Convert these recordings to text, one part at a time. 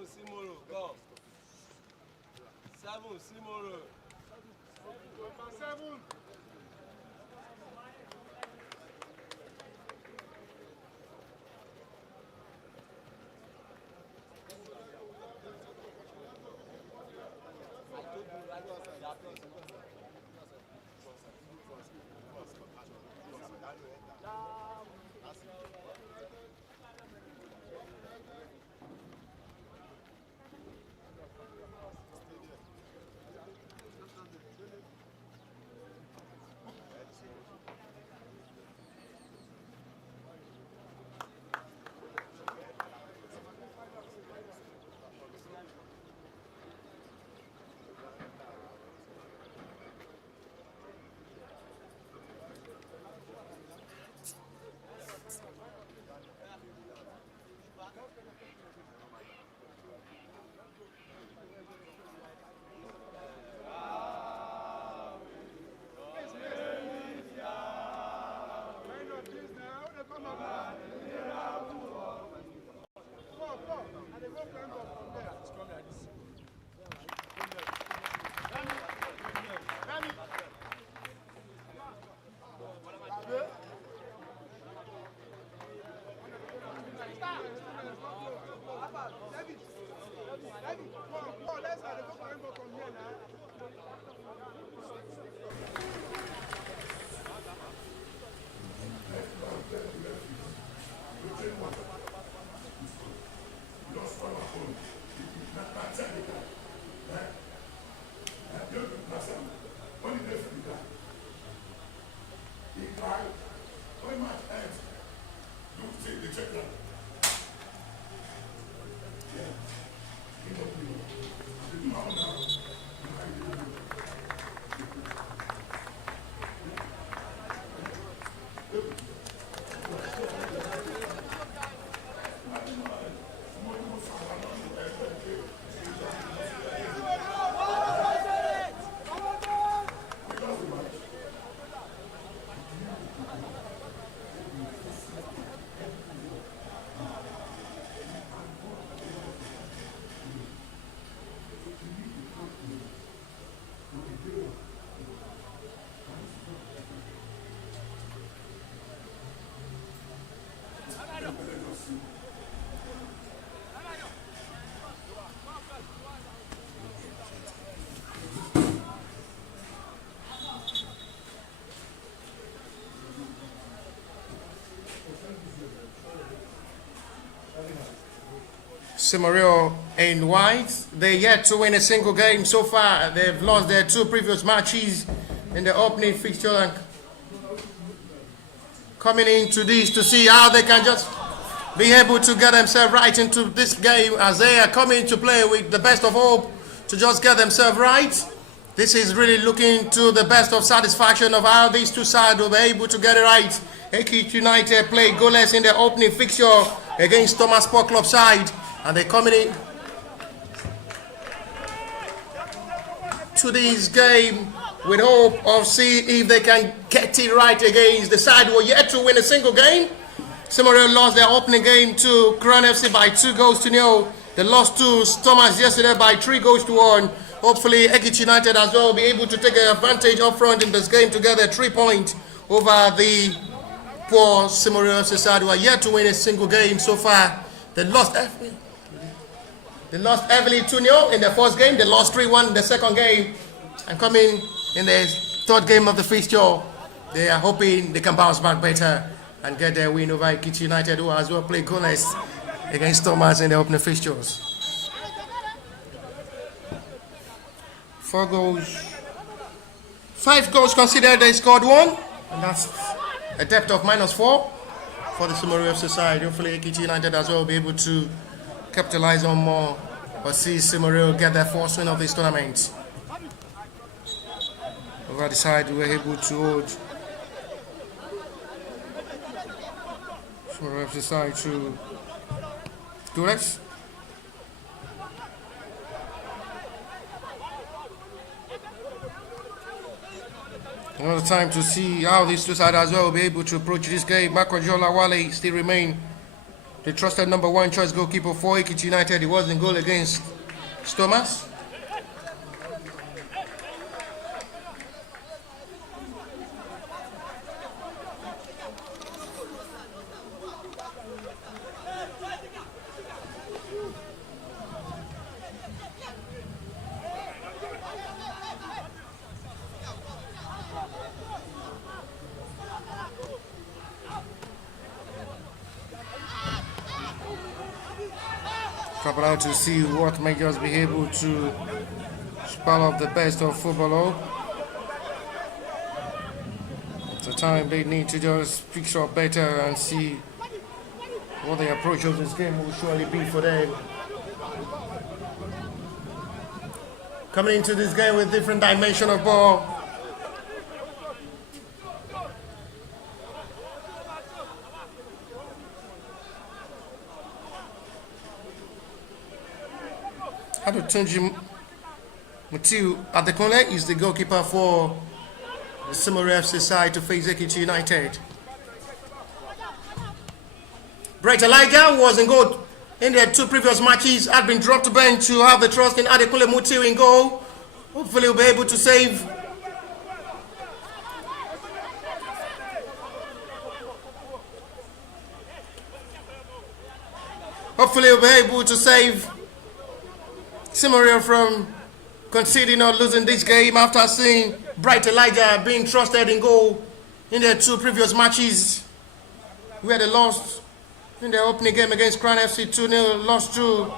Seamoriow, go. Seamoriow. 7. Seamoriow in white. They're yet to win a single game so far. They've lost their 2 previous matches in the opening fixture, and coming into this to see how they can just be able to get themselves right into this game, as they are coming to play with the best of hope to just get themselves right. This is really looking to the best of satisfaction of how these two sides will be able to get it right. Ekiti United played goalless in the opening fixture against Thomas Sport Club side, and they're coming in to this game with hope of seeing if they can get it right against the side who are yet to win a single game. Seamoriow lost their opening game to Crown FC by 2-0. They lost to Thomas yesterday by 3-1. Hopefully Ekiti United as well will be able to take an advantage up front in this game to get a 3 point over the poor Seamoriow side who are yet to win a single game so far. They lost heavily 2-0 in the first game. They lost 3-1 in the second game. And coming in the third game of the fixture, they are hoping they can bounce back better and get their win over Ekiti United, who as well play goalless against Thomas in the opening fixtures. 5 goals considered, they scored 1, and that's a depth of -4 for the Seamoriow side. Hopefully Ekiti United as well will be able to capitalize on more or see Seamoriow get their first win of this tournament. Over the side, we were able to hold Seamoriow side to goalless. Another time to see how these two sides as well will be able to approach this game. Makwajola Wale still remain the trusted number 1 choice goalkeeper for Ekiti United. He was in goal against Thomas. Couple out to see what may just be able to spell off the best of football. It's a time they need to just fix up better and see what the approach of this game will surely be for them. Coming into this game with different dimension of ball. Adetunji Mutiu Adekunle is the goalkeeper for the Seamoriow side to face Ekiti United. Bright Elijah was in goal in their 2 previous matches, had been dropped to bench to have the trust in Adekunle Mutiu in goal. Hopefully he'll be able to save. Hopefully he'll be able to save Seamoriow from conceding or losing this game after seeing Bright Elijah being trusted in goal in their 2 previous matches, where they lost in their opening game against Crown FC 2-0, lost to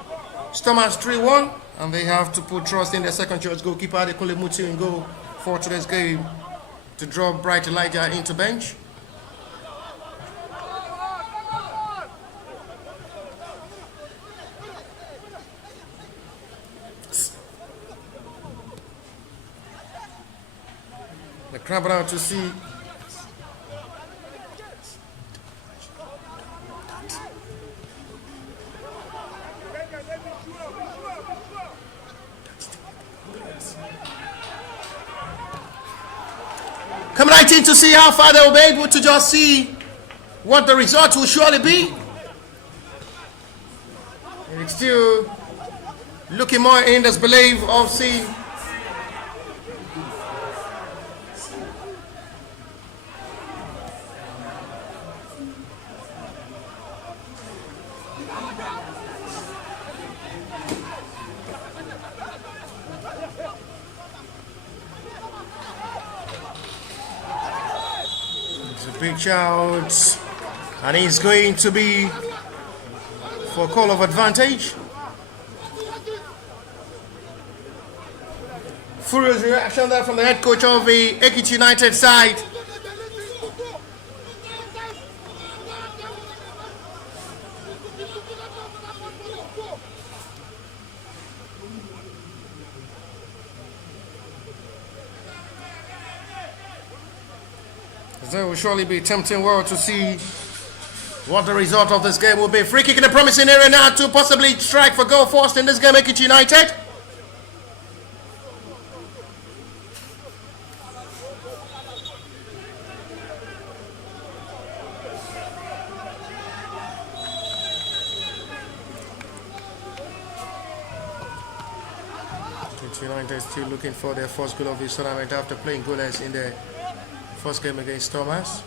Thomas 3-1, and they have to put trust in their second choice goalkeeper Adekunle Mutiu in goal for today's game to drop Bright Elijah into bench. The crowd out to see coming right in to see how far they will be able to just see what the result will surely be. And it's still looking more in disbelief of seeing big shout, and he's going to be for a call of advantage. Furious reaction there from the head coach of the Ekiti United side. There will surely be tempting well to see what the result of this game will be. Free kick in the promising area now to possibly strike for goal first in this game, Ekiti United. Ekiti United still looking for their first goal of this tournament after playing goalless in the first game against Thomas.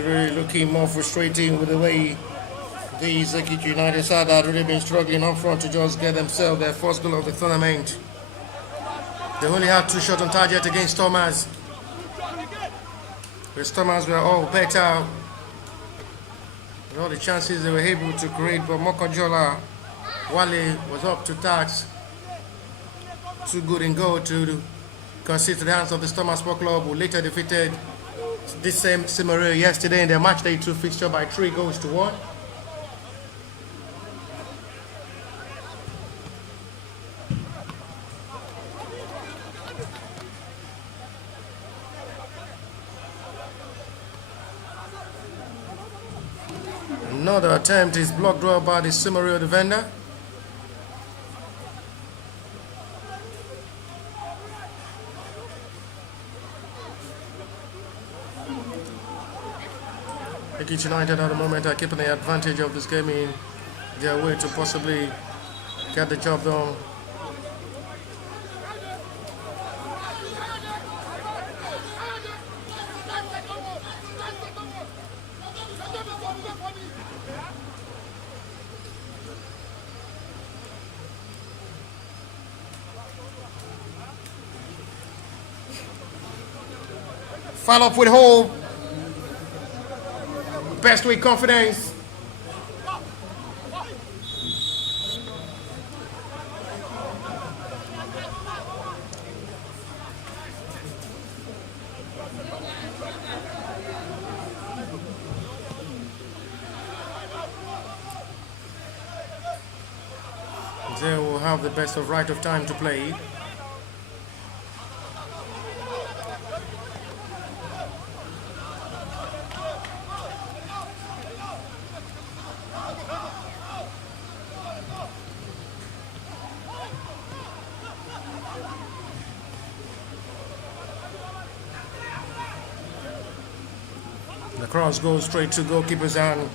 really looking more frustrating with the way these Ekiti United side had really been struggling up front to just get themselves their first goal of the tournament. They only had 2 shots on target against Thomas. The Thomas were all better with all the chances they were able to create, but Mokonjola Wale was up to task. Too good in goal to concede to the hands of the Thomas Sport Club, who later defeated this same Seamoriow yesterday in their match day 2 fixture by 3 goals to 1. Another attempt is blocked well by the Seamoriow defender. Ekiti United at the moment are keeping the advantage of this game in their way to possibly get the job done. Follow up with hope. Best with confidence. They will have the best of right of time to play. The cross goes straight to goalkeeper's hand.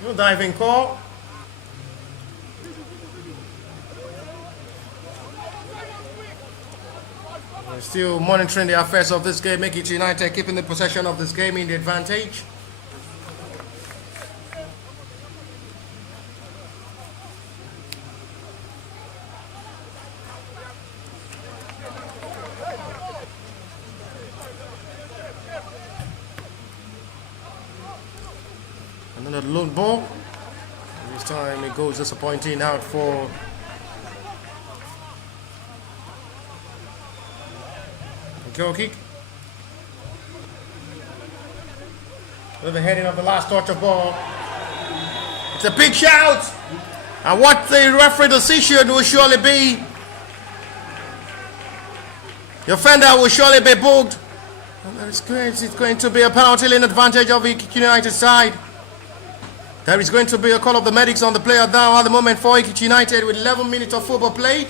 No diving call. We're still monitoring the affairs of this game. Ekiti United keeping the possession of this game in the advantage. Another lone ball. This time it goes disappointing out for a goal kick. With the heading of the last touch of ball. It's a big shout. And what the referee decision will surely be. The offender will surely be booked. And it's going to be a penalty in advantage of the United side. There is going to be a call of the medics on the player down at the moment for Ekiti United with 11 minutes of football played.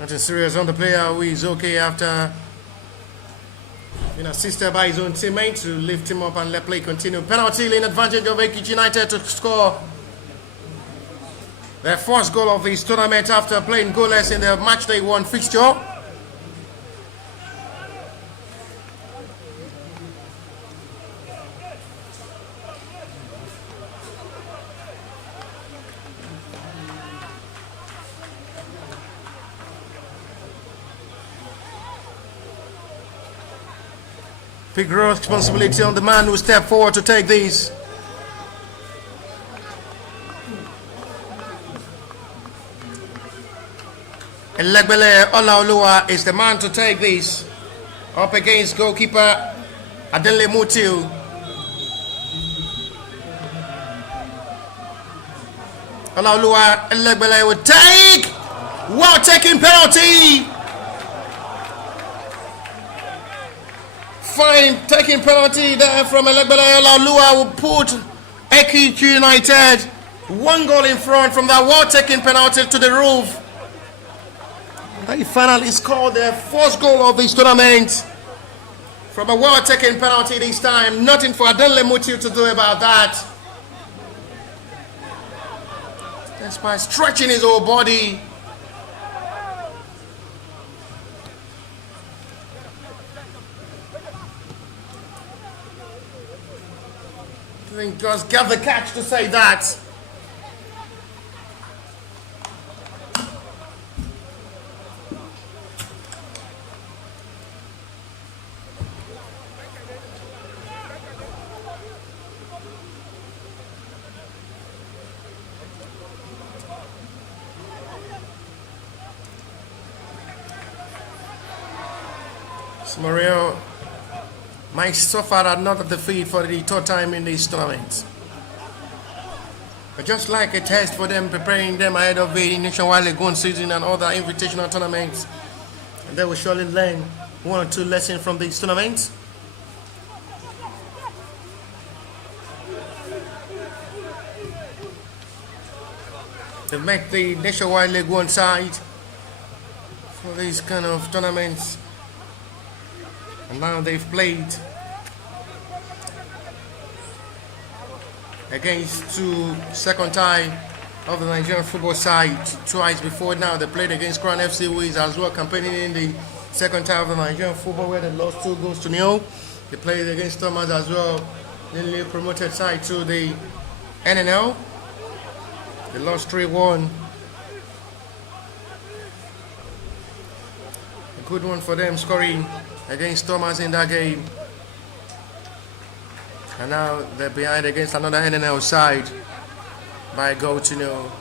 Nothing serious on the player who is okay after being assisted by his own teammate to lift him up and let play continue. Penalty in advantage of Ekiti United to score their first goal of this tournament after playing goalless in their match day 1 fixture. Big responsibility on the man who stepped forward to take these. Elegbele Olaoluwa is the man to take this. Up against goalkeeper Adenle Mutiu. Olaoluwa Elegbele will take. Wow, taking penalty. Fine, taking penalty there from Elegbele Olaoluwa will put Ekiti United 1 goal in front from that wall taking penalty to the roof. They finally scored their first goal of this tournament from a wall taking penalty this time. Nothing for Adenle Mutiu to do about that. Despite stretching his whole body. I think just got the catch to say that. Seamoriow might suffer another defeat for the third time in this tournament. But just like a test for them, preparing them ahead of the Nationwide League One season and other invitational tournaments, and they will surely learn 1 or 2 lessons from these tournaments. They've met the Nationwide League One side for these kind of tournaments. And now they've played against 2 second tie of the Nigerian football side twice before. Now they played against Crown FC, who is as well campaigning in the second tie of the Nigerian football, where they lost 2 goals to 0. They played against Thomas as well, newly promoted side to the NNL. They lost 3-1. A good one for them, scoring against Thomas in that game. And now they're behind against another NNL side by a goal to 0.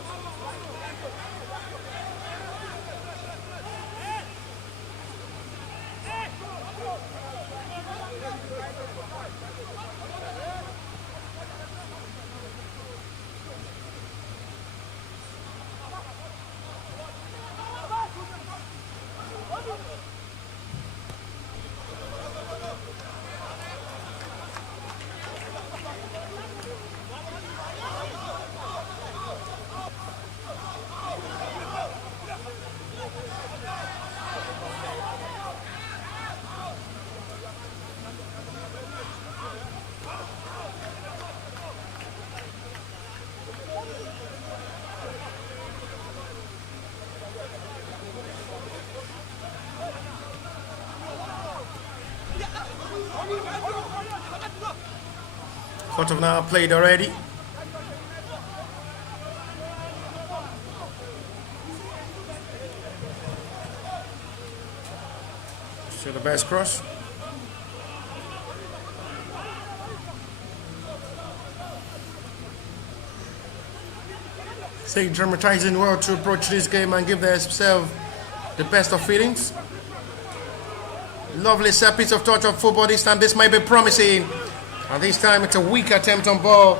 Quarter of an hour played already. Still the best cross. Say dramatizing well to approach this game and give themselves the best of feelings. Lovely set piece of touch of football this time. This might be promising. And this time it's a weak attempt on ball,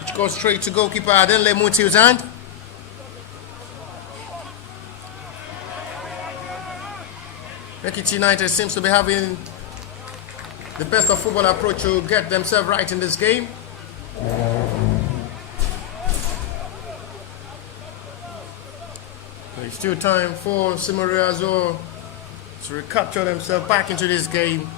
which goes straight to goalkeeper Adenle Mutiu's hand. Ekiti United seems to be having the best of football approach to get themselves right in this game. There's still time for Seamoriow as well to recapture themselves back into this game.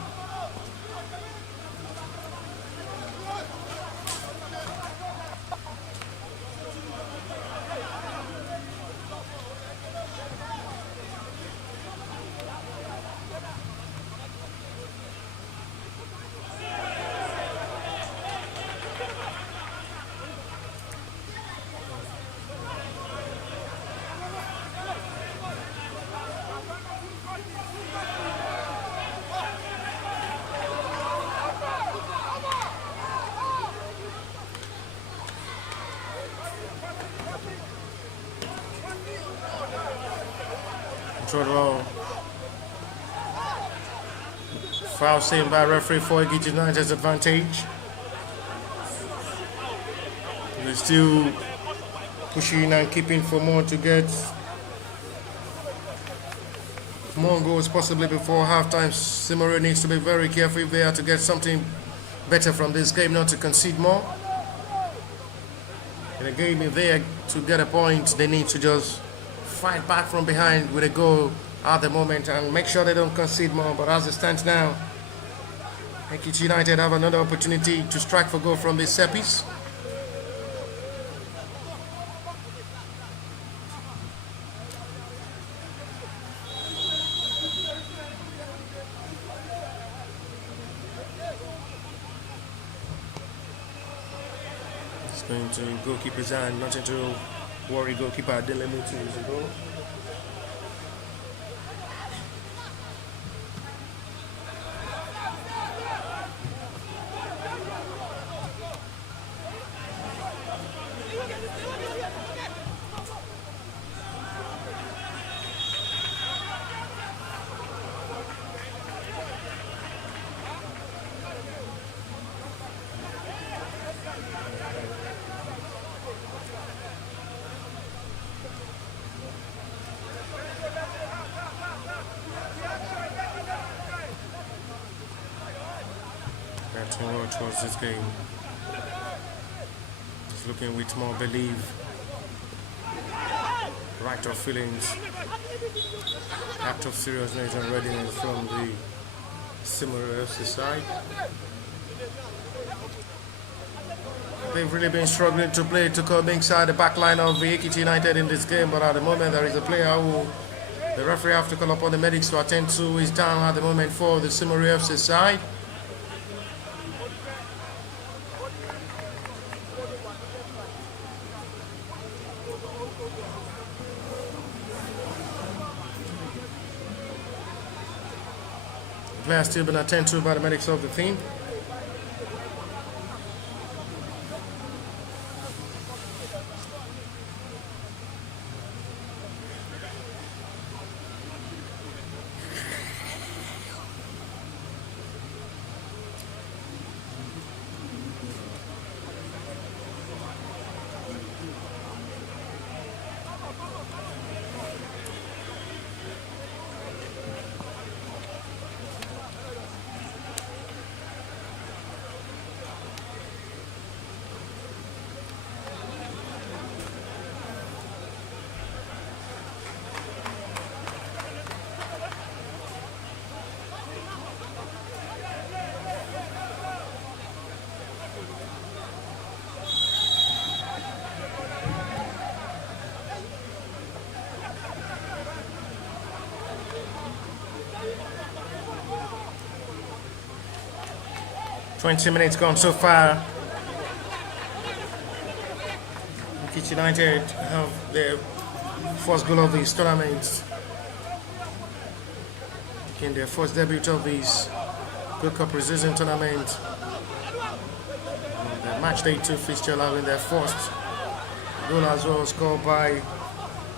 Control ball. Foul seen by referee for Ekiti United's advantage. We're still pushing and keeping for more to get more goals possibly before halftime. Seamoriow needs to be very careful if they are to get something better from this game, not to concede more. In a game, if they are to get a point, they need to just fight back from behind with a goal at the moment and make sure they don't concede more. But as it stands now, Ekiti United have another opportunity to strike for goal from this set piece. Going to goalkeeper's hand, nothing to worry. Goalkeeper Adele Mutu is a goal. More towards this game. Just looking with more belief, right of feelings, act of seriousness and readiness from the Seamoriow side. They've really been struggling to play to come inside the back line of the Ekiti United in this game, but at the moment there is a player who the referee have to call upon the medics to attend to. Is down at the moment for the Seamoriow side. Player still been attended to by the medics of the team. "20 minutes gone so far. Ekiti United have their first goal of this tournament, in their first debut of this Gold Cup preseason tournament. The match day 2 fixture having their first goal as well, scored by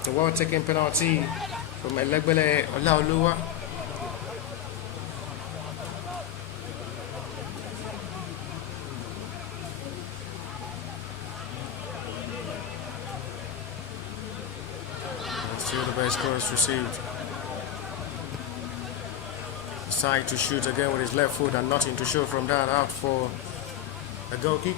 the well-taken penalty from Elegbele Olaoluwa. Still the best cross received. Decide to shoot again with his left foot and nothing to show from that, out for a goal kick.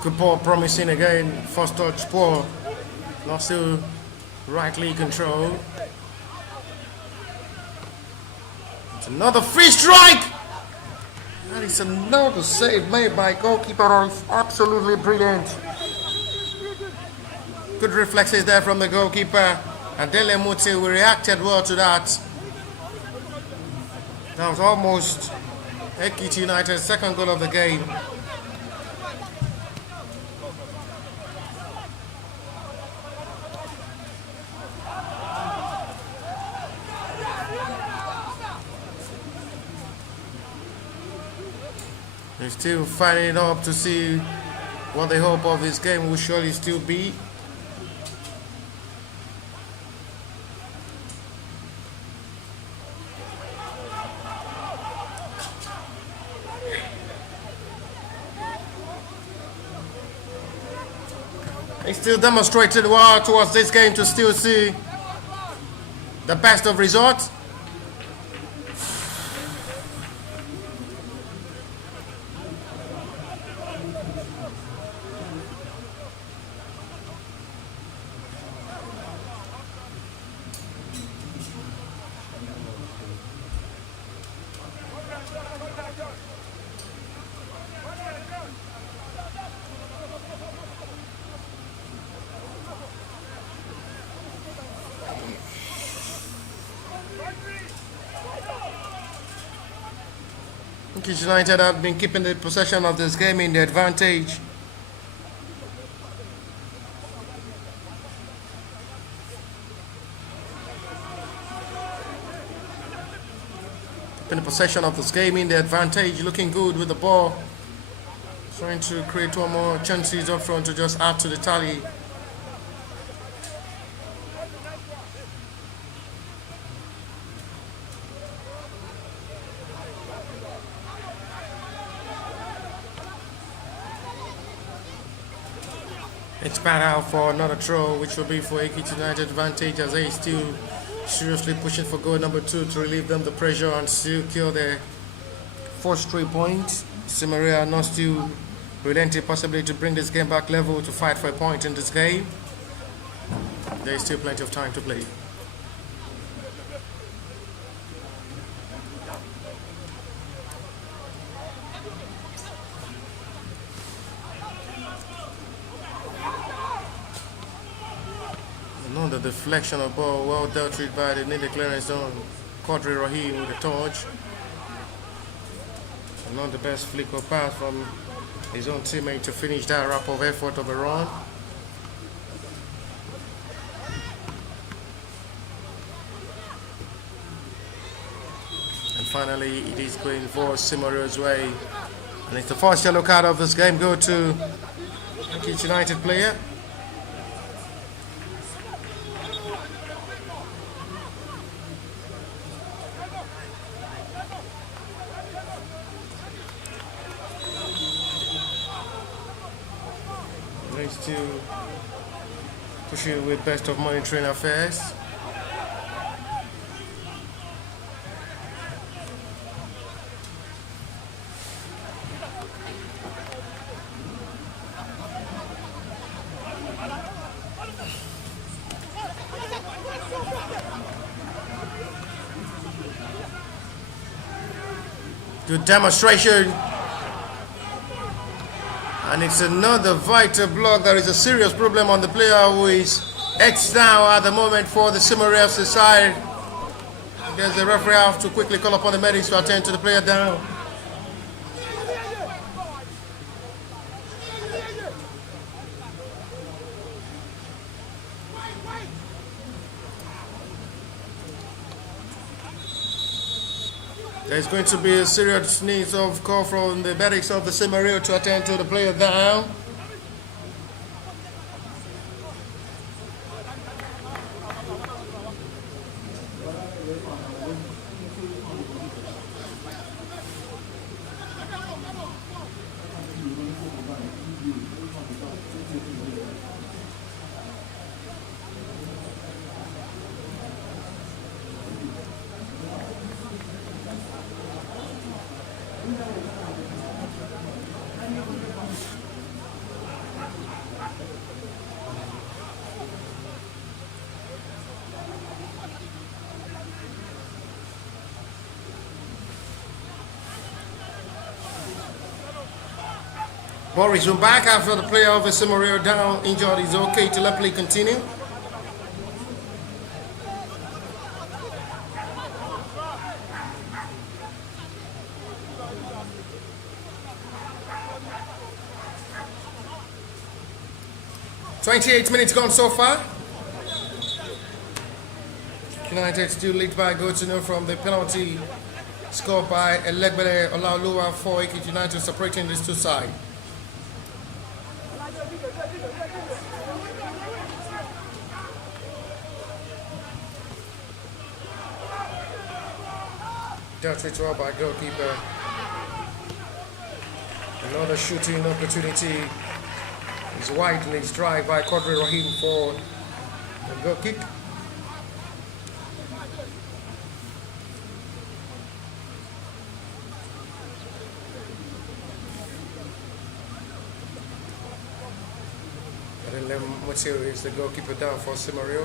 Good ball, promising again. First touch, poor. Not still rightly controlled. Another free strike! That is another save made by goalkeeper. Absolutely brilliant. Good reflexes there from the goalkeeper. And Dele Muti, we reacted well to that. That was almost Ekiti United's second goal of the game. They're still fighting it up to see what the hope of this game will surely still be. They still demonstrated well towards this game to still see the best of results. Ekiti United have been keeping the possession of this game in the advantage. Keeping the possession of this game in the advantage, looking good with the ball. Trying to create one more chances up front to just add to the tally. It's bad out for another throw, which will be for Ekiti United advantage as they still seriously pushing for goal number 2 to relieve them the pressure and secure their first 3 points. Seamoriow not still relenting possibly to bring this game back level to fight for a point in this game. There is still plenty of time to play. The deflection of ball, well dealt with by the needed clearance zone. Quadri Rahim with the touch. And not the best flick or pass from his own teammate to finish that wrap of effort of a run. And finally, it is going for Seamoriow's way. And it's the first yellow card of this game go to Ekiti United player. Still pushing with best of monitoring affairs. Good demonstration. And it's another vital block. There is a serious problem on the player who is X down at the moment for the Seamoriow side. There's the referee have to quickly call upon the medics to attend to the player down. There's going to be a serious need of call from the medics of the Seamoriow to attend to the player down. Ball resumed back after the player of Seamoriow down injured is okay to let play continue. "28 minutes gone so far. United still lead by a goal to nil from the penalty scored by Elegbede Olaoluwa for Ekiti United, separating these two sides. Dealt with well by goalkeeper. Another shooting opportunity is wide in his drive by Quadri Rahim for the goal kick. Seamoriow is the goalkeeper down for Seamoriow.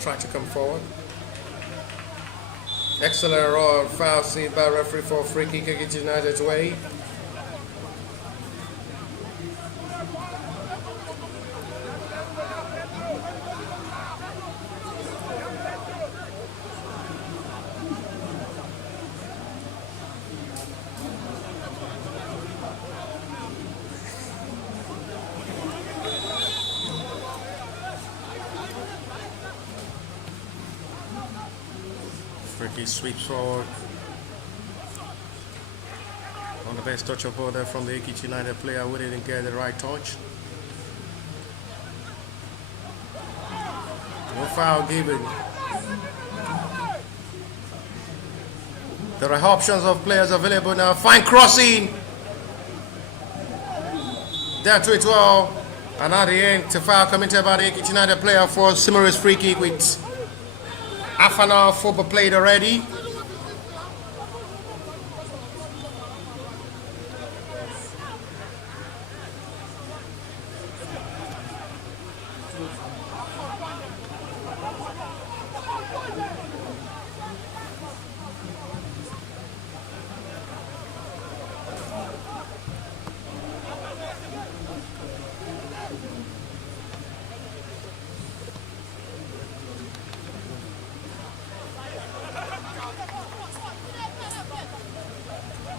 Trying to come forward. Excellent roll, foul seen by referee for free kick Ekiti United's way. Ricky sweeps forward on the best touch of ball there from the Ekiti United player who didn't get the right touch. No foul given. There are options of players available now. Fine crossing. There to it well. And at the end, the foul committed by the Ekiti United player for Seamoriow's free kick with half an hour of football played already.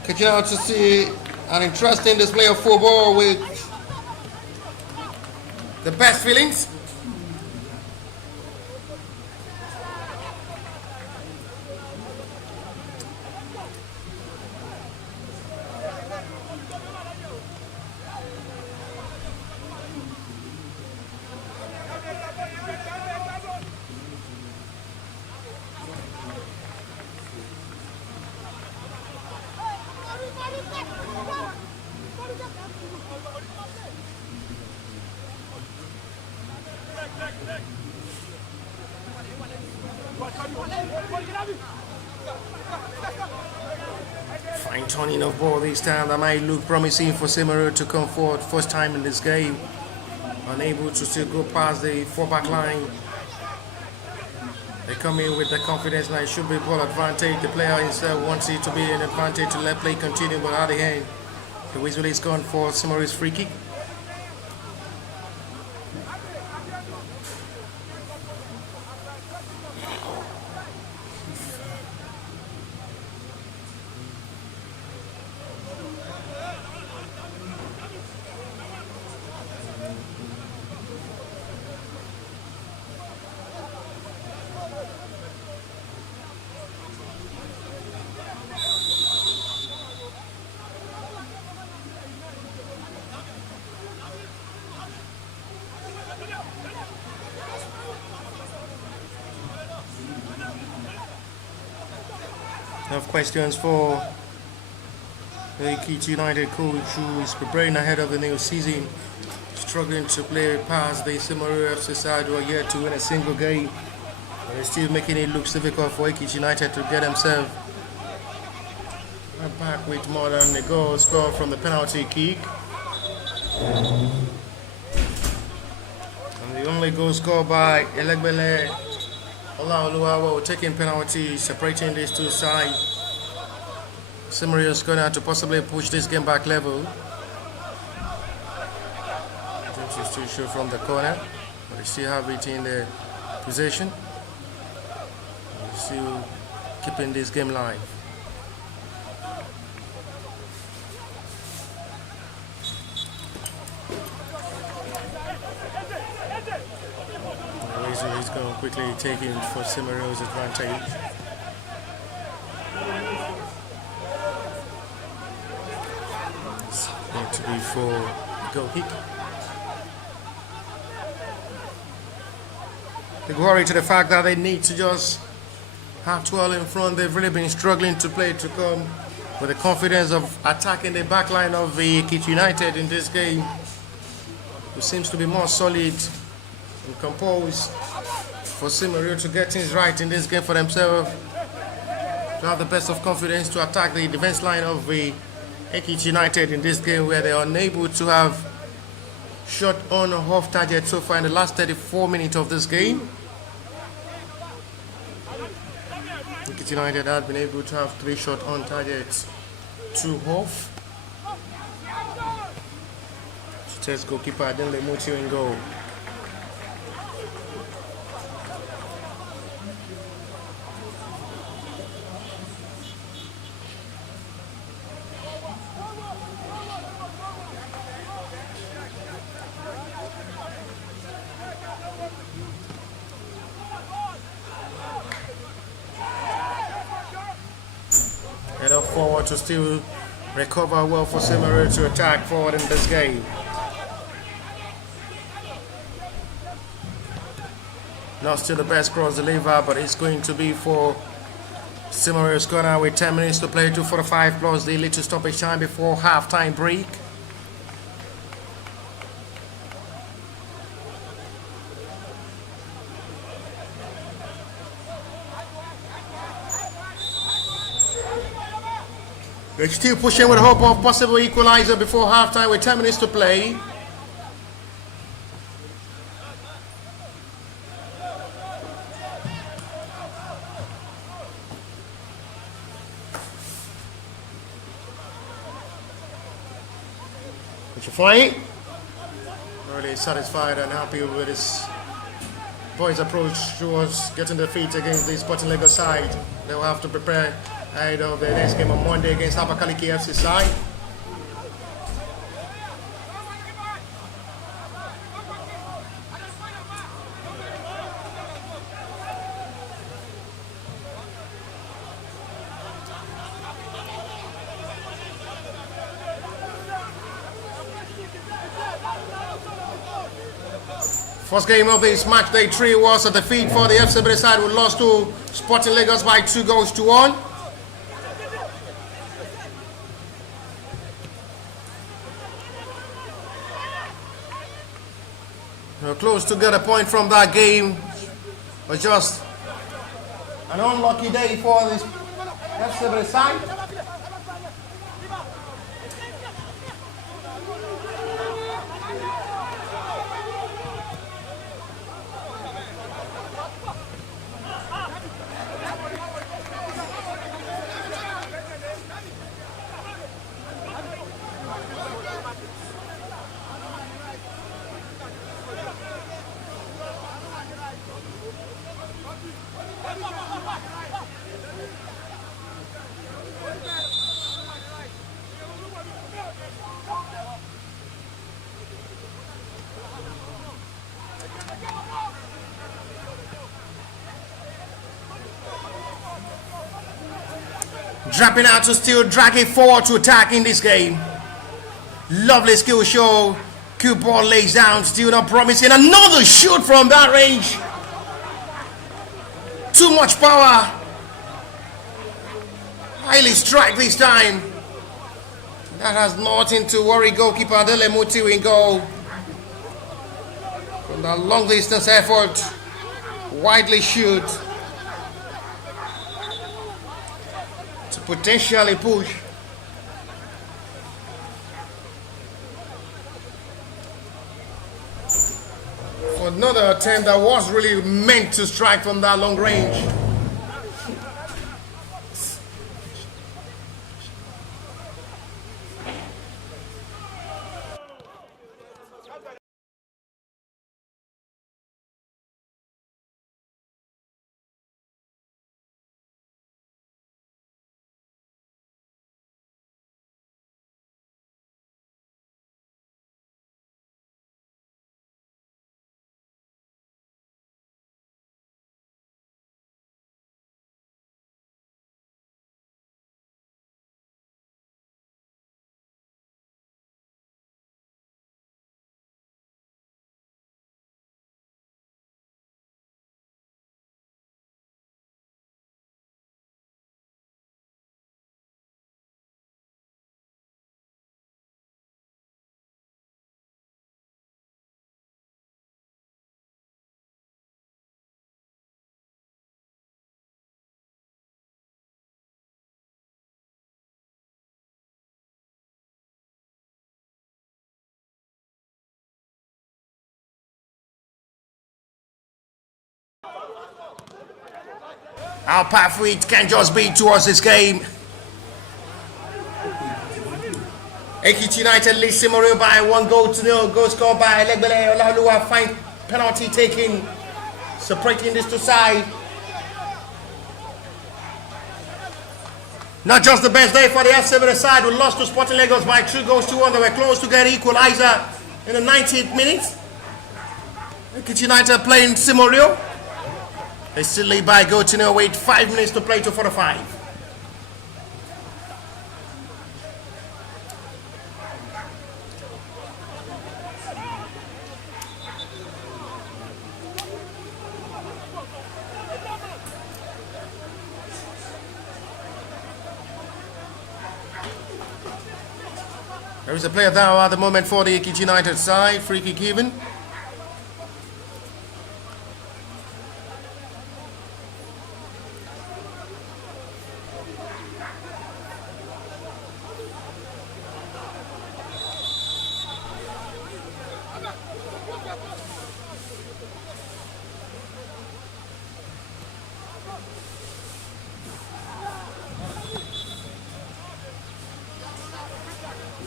Continue to see an interesting display of football with the best feelings. Fine turning of ball this time. That might look promising for Seamoriow to come forward first time in this game. Unable to still go past the 4-back line. They come in with the confidence now. It should be ball advantage. The player himself wants it to be an advantage to let play continue, but at the end, the whistle is gone for Seamoriow's free kick. have questions for the Ekiti United coach who is preparing ahead of the new season, struggling to play past the Seamoriow FC side who are yet to win a single game. They're still making it look difficult for Ekiti United to get themselves back with more than a goal scored from the penalty kick. And the only goal scored by Elegbele Olaoluwawo, taking penalty, separating these two sides. Seamoriow is going to have to possibly push this game back level. James is too short from the corner, but they still have it in the possession. Still keeping this game live. He's going to quickly take in for Seamoriow's advantage. It's going to be for goal kick. They worry to the fact that they need to just have 12 in front. They've really been struggling to play to come with the confidence of attacking the back line of the Ekiti United in this game, who seems to be more solid and composed. For Seamoriow to get things right in this game for themselves, to have the best of confidence to attack the defense line of the Ekiti United in this game, where they are unable to have shot on or off target so far in the last 34 minutes of this game. Ekiti United have been able to have 3 shots on target, 2 off. Test goalkeeper Adenle Mutiu in goal. Head up forward to still recover well for Seamoriow to attack forward in this game. Not still the best cross deliver, but it's going to be for Seamoriow's corner with 10 minutes to play, 2:45 plus the little stoppage time before half-time break. They're still pushing with hope of possible equalizer before halftime with 10 minutes to play. Mr. Flying, really satisfied and happy with his boys' approach towards getting the feet against the Sporting Lagos side. They will have to prepare ahead of the next game on Monday against Abakaliki FC side. First game of this match day 3 was a defeat for the FCB side, who lost to Sporting Lagos by 2-1. They were close to get a point from that game, but just an unlucky day for this FCB side. Dropping out to still drag it forward to attack in this game. Lovely skill show. Cue ball lays down, still not promising. Another shoot from that range. Too much power. Highly strike this time. That has nothing to worry goalkeeper Adele Muti in goal. From the long distance effort, widely shoot to potentially push. For another attempt that was really meant to strike from that long range. Our pathway can just be towards this game. Ekiti United leads Seamoriow by 1-0. Goal scored by Legbele Olaoluwa. Fine penalty taken, separating these two sides. Not just the best day for the F7 side. We lost to Sporting Lagos by 2-1. They were close to get equalizer in the 90th minute. Ekiti United playing Seamoriow. They still lead by 0-0 with 5 minutes to play to 45. There is a player down at the moment for the Ekiti United side. Free kick given.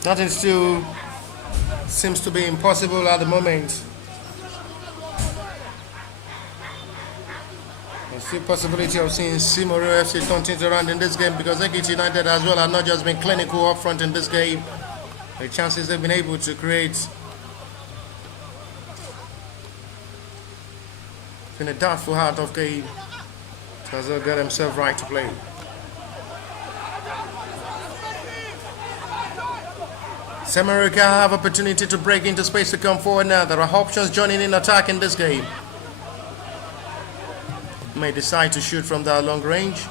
Nothing still seems to be impossible at the moment. There's still possibility of seeing Seamoriow FC turn things around in this game because Ekiti United as well have not just been clinical up front in this game. The chances they've been able to create. It's been a doubtful heart of game. As they'll get themselves right to play. Seamoriow can have opportunity to break into space to come forward now. There are options joining in attack in this game. May decide to shoot from that long range.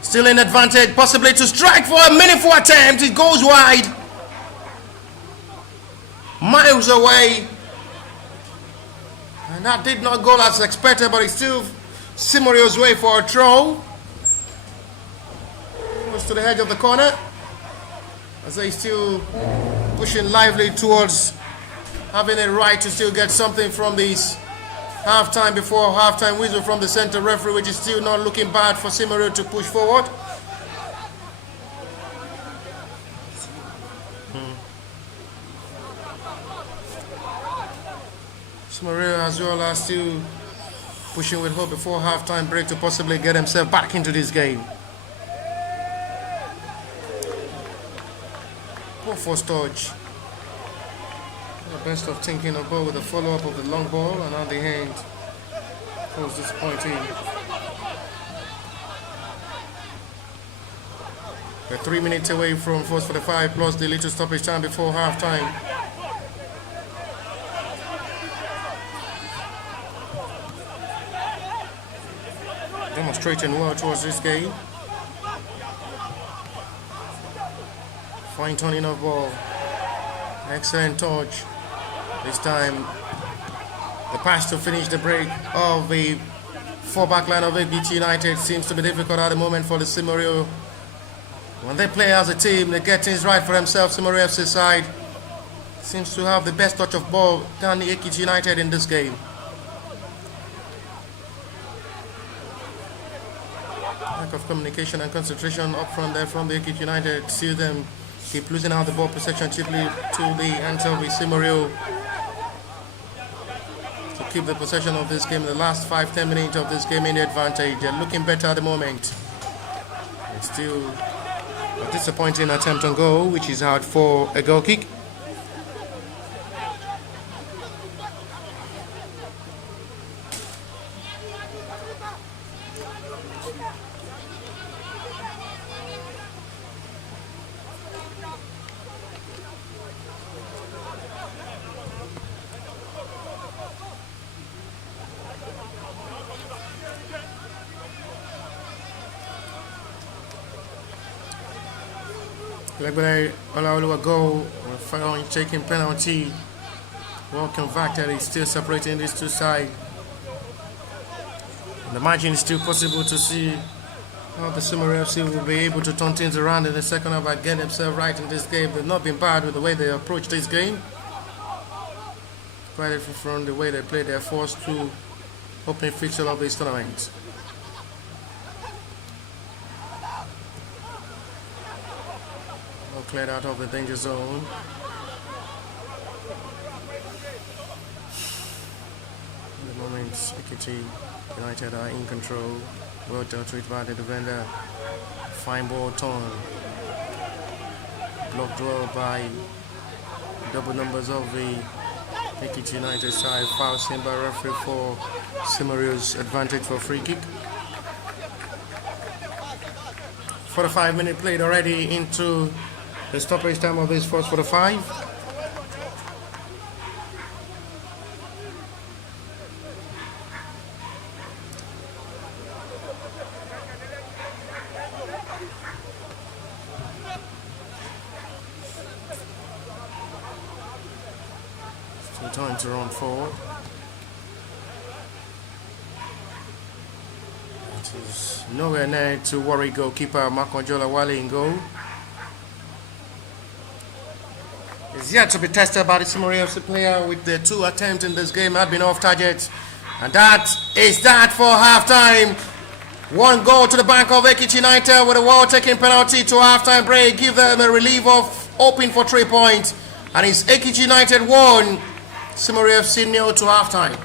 Still in advantage, possibly to strike for a meaningful attempt. It goes wide. Miles away. And that did not go as expected, but it's still Seamoriow's way for a throw. Goes to the edge of the corner. As they still pushing lively towards having a right to still get something from this halftime before halftime whistle from the center referee, which is still not looking bad for Seamoriow to push forward. Seamoriow as well are still pushing with hope before halftime break to possibly get himself back into this game. First touch. The best of thinking of ball with a follow-up of the long ball and on the hand. Was disappointing. We're 3 minutes away from first 45 plus the little stoppage time before halftime. Demonstrating well towards this game. Fine turning of ball. Excellent touch. This time, the pass to finish the break of the four-back line of Ekiti United seems to be difficult at the moment for the Seamoriow. When they play as a team, they get things right for themselves. Seamoriow FC side seems to have the best touch of ball than the Ekiti United in this game. Lack of communication and concentration up front there from the Ekiti United. See them keep losing out the ball possession chiefly to the hands of the Seamoriow to keep the possession of this game in the last 5-10 minutes of this game in the advantage. They're looking better at the moment. It's still a disappointing attempt on goal, which is out for a goal kick. Legbele Olaoluwa goal, following taking penalty. Well converted, is still separating these two sides. The margin is still possible to see how the Seamoriow FC will be able to turn things around in the second half and get themselves right in this game. They've not been bad with the way they approach this game. Quite from the way they play their first two opening fixture of this tournament. Cleared out of the danger zone. At the moment, Ekiti United are in control. Well dealt with by the defender. Fine ball turn. Blocked well by double numbers of the Ekiti United side. Foul seen by referee for Seamoriow's advantage for free kick. 45-minute played already into the stoppage time of this first 45. Still time to run forward. It is nowhere near to worry goalkeeper Makonjola Wale in goal. Is yet to be tested by the Seamoriow FC player with the two attempts in this game had been off target. And that is that for halftime. One goal to the bank of Ekiti United with a well-taken penalty to halftime break. Give them a relief of hoping for 3 points. And it's Ekiti United 1, Seamoriow FC 0 to halftime.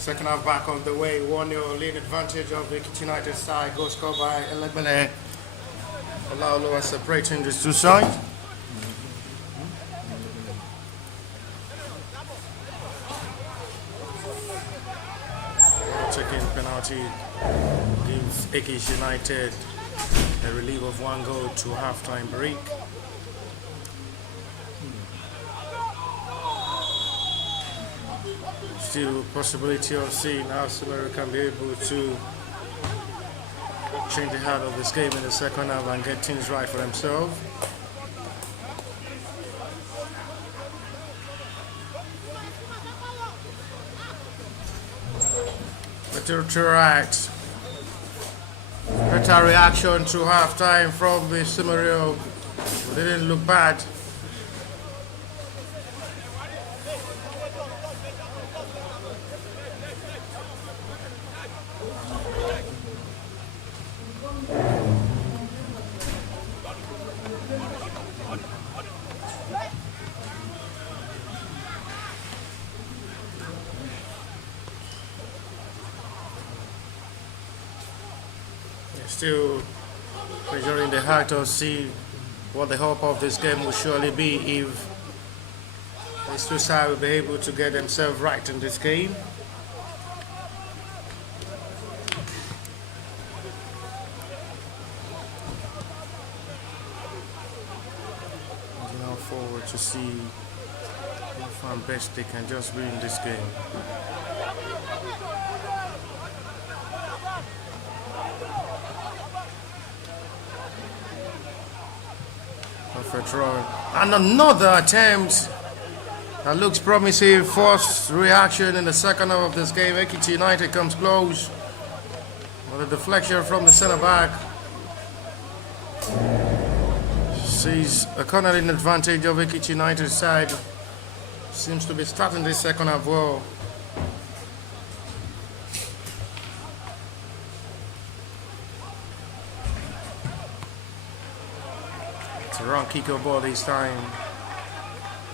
Second half back on the way, 1-0 lead advantage of the Ekiti United side. Goal scored by Elegbele. Olaoluwa separating these two sides. Taking penalty gives Ekiti United a relief of 1 goal to half-time break. Still possibility of seeing how Seamoriow can be able to change the heart of this game in the second half and get things right for themselves. Better reaction to half-time from the Seamoriow. They didn't look bad. Still pressuring the heart to see what the hope of this game will surely be if these two sides will be able to get themselves right in this game. Looking out forward to see how best they can just win this game. Perfect run. And another attempt that looks promising. First reaction in the second half of this game. Ekiti United comes close. With a deflection from the centre back. Sees a cornering advantage of Ekiti United side. Seems to be starting this second half well. It's a wrong kick of ball this time.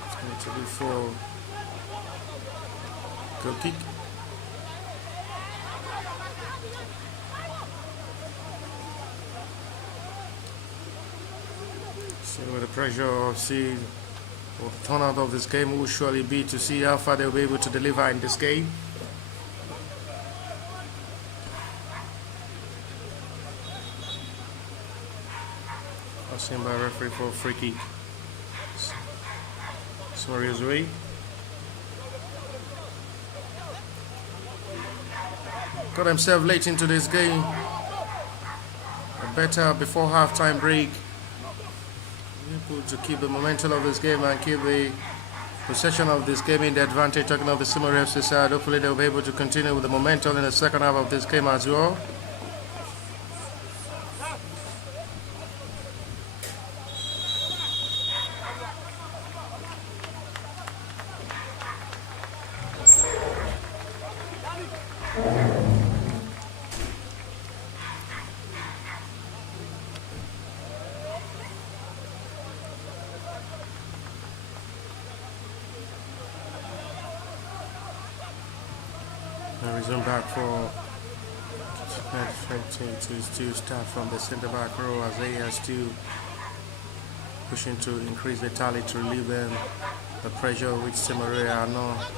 It's going to be for goal kick. See with the pressure of see what the turnout of this game will surely be to see how far they'll be able to deliver in this game. Seen by referee for a free kick. Seamoriow's way. Got themselves late into this game. Better before half-time break. Able to keep the momentum of this game and keep the possession of this game in the advantage. Talking of the Seamoriow side, hopefully they'll be able to continue with the momentum in the second half of this game as well. Resume back for to start from the centre back row as they are still pushing to increase the tally to relieve them the pressure which Seamoriow are not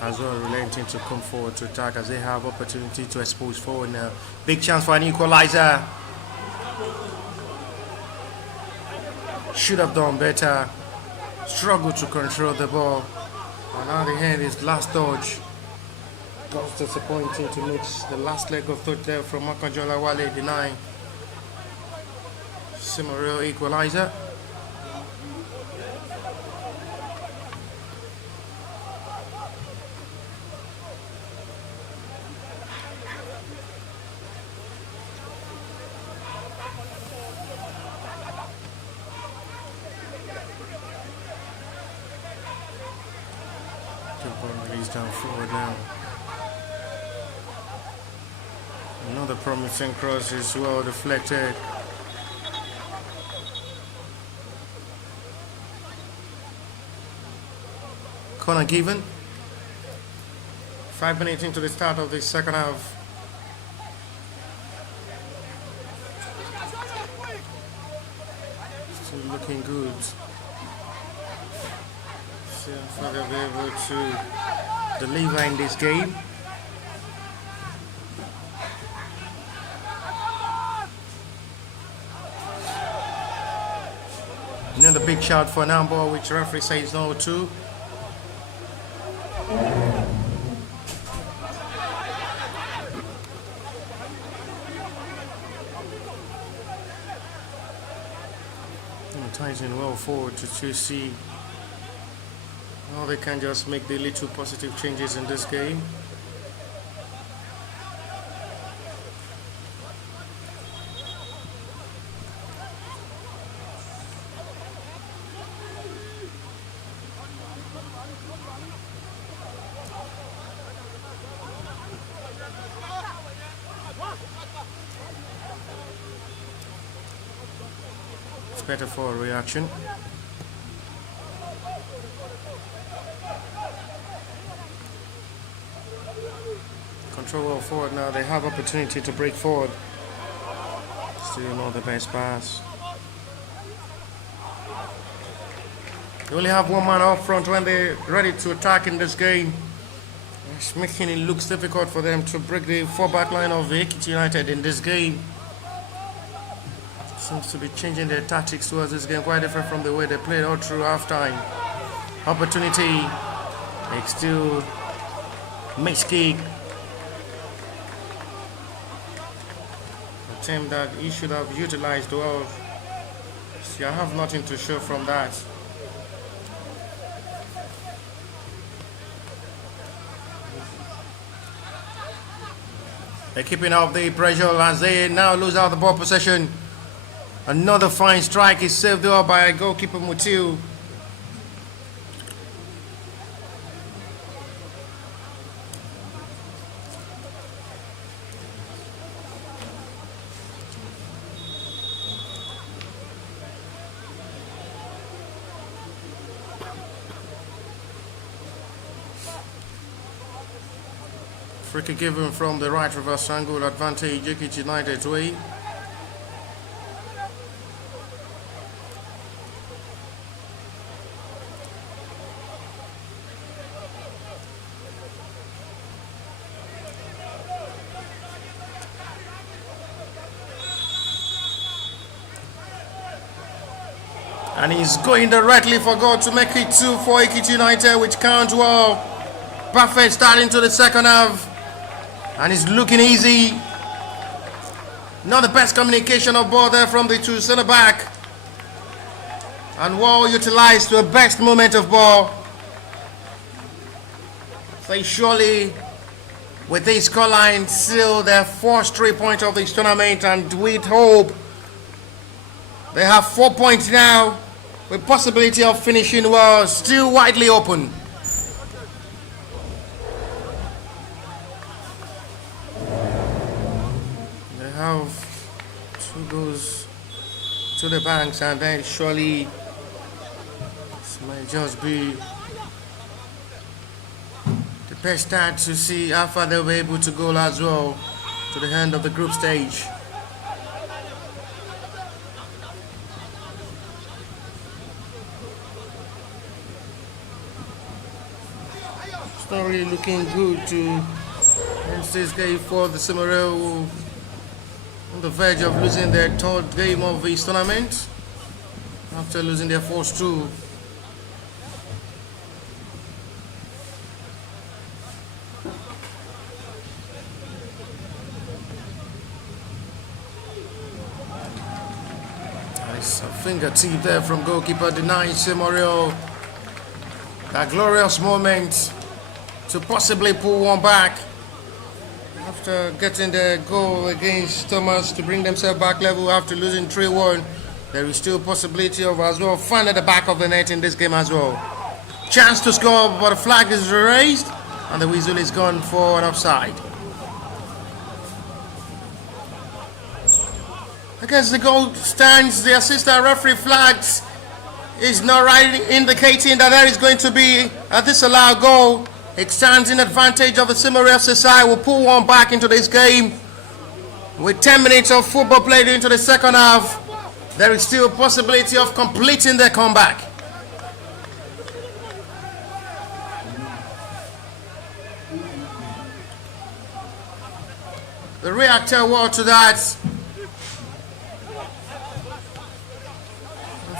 as well relenting to come forward to attack as they have opportunity to expose forward now. Big chance for an equalizer. Should have done better. Struggle to control the ball. And now the hand is last dodge. Most disappointing to miss the last leg of third there from Makanjola Wale denying Seamoriow equalizer. The ball released down forward now. Another promising cross is well deflected. Corner given 5 minutes into the start of the second half. Still looking good. See how far they'll be able to deliver in this game. Another big shot for an handball, which referee says no to. Ties in well forward to see how they can just make the little positive changes in this game. Better for a reaction. Control well forward now. They have opportunity to break forward. Still not the best pass. They only have one man up front when they're ready to attack in this game. It's making it looks difficult for them to break the four-back line of Ekiti United in this game. Seems to be changing their tactics towards this game, quite different from the way they played all through halftime. Opportunity, still mixed kick. A team that he should have utilized well. See, I have nothing to show from that. They're keeping up the pressure as they now lose out the ball possession. Another fine strike is saved up by goalkeeper Mutiu. Free kick given from the right reverse angle, advantage Ekiti United's way. And he's going directly for goal to make it 2 for Ekiti United, which counts well. Perfect start into the second half. And it's looking easy. Not the best communication of ball there from the two centre back. And well utilized to the best moment of ball. They surely, with this scoreline, seal their fourth straight point of this tournament, and with hope, they have 4 points now, with possibility of finishing well, still widely open. They have 2 goals to the banks, and then surely this might just be the best start to see how far they'll be able to go as well to the end of the group stage. It's not really looking good to end this game for the Seamoriow, on the verge of losing their third game of this tournament after losing their first 2. Nice fingertip there from goalkeeper, denying Seamoriow that glorious moment to possibly pull one back after getting the goal against Thomas to bring themselves back level after losing 3-1. There is still possibility of as well finding at the back of the net in this game as well. Chance to score, but the flag is raised and the whistle is gone for an offside. Against the goal stands, the assistant referee flags is not right, indicating that there is going to be a disallowed goal It stands in advantage of the Seamoriow side. Will pull one back into this game. With 10 minutes of football played into the second half, there is still a possibility of completing their comeback. The reactor war to that.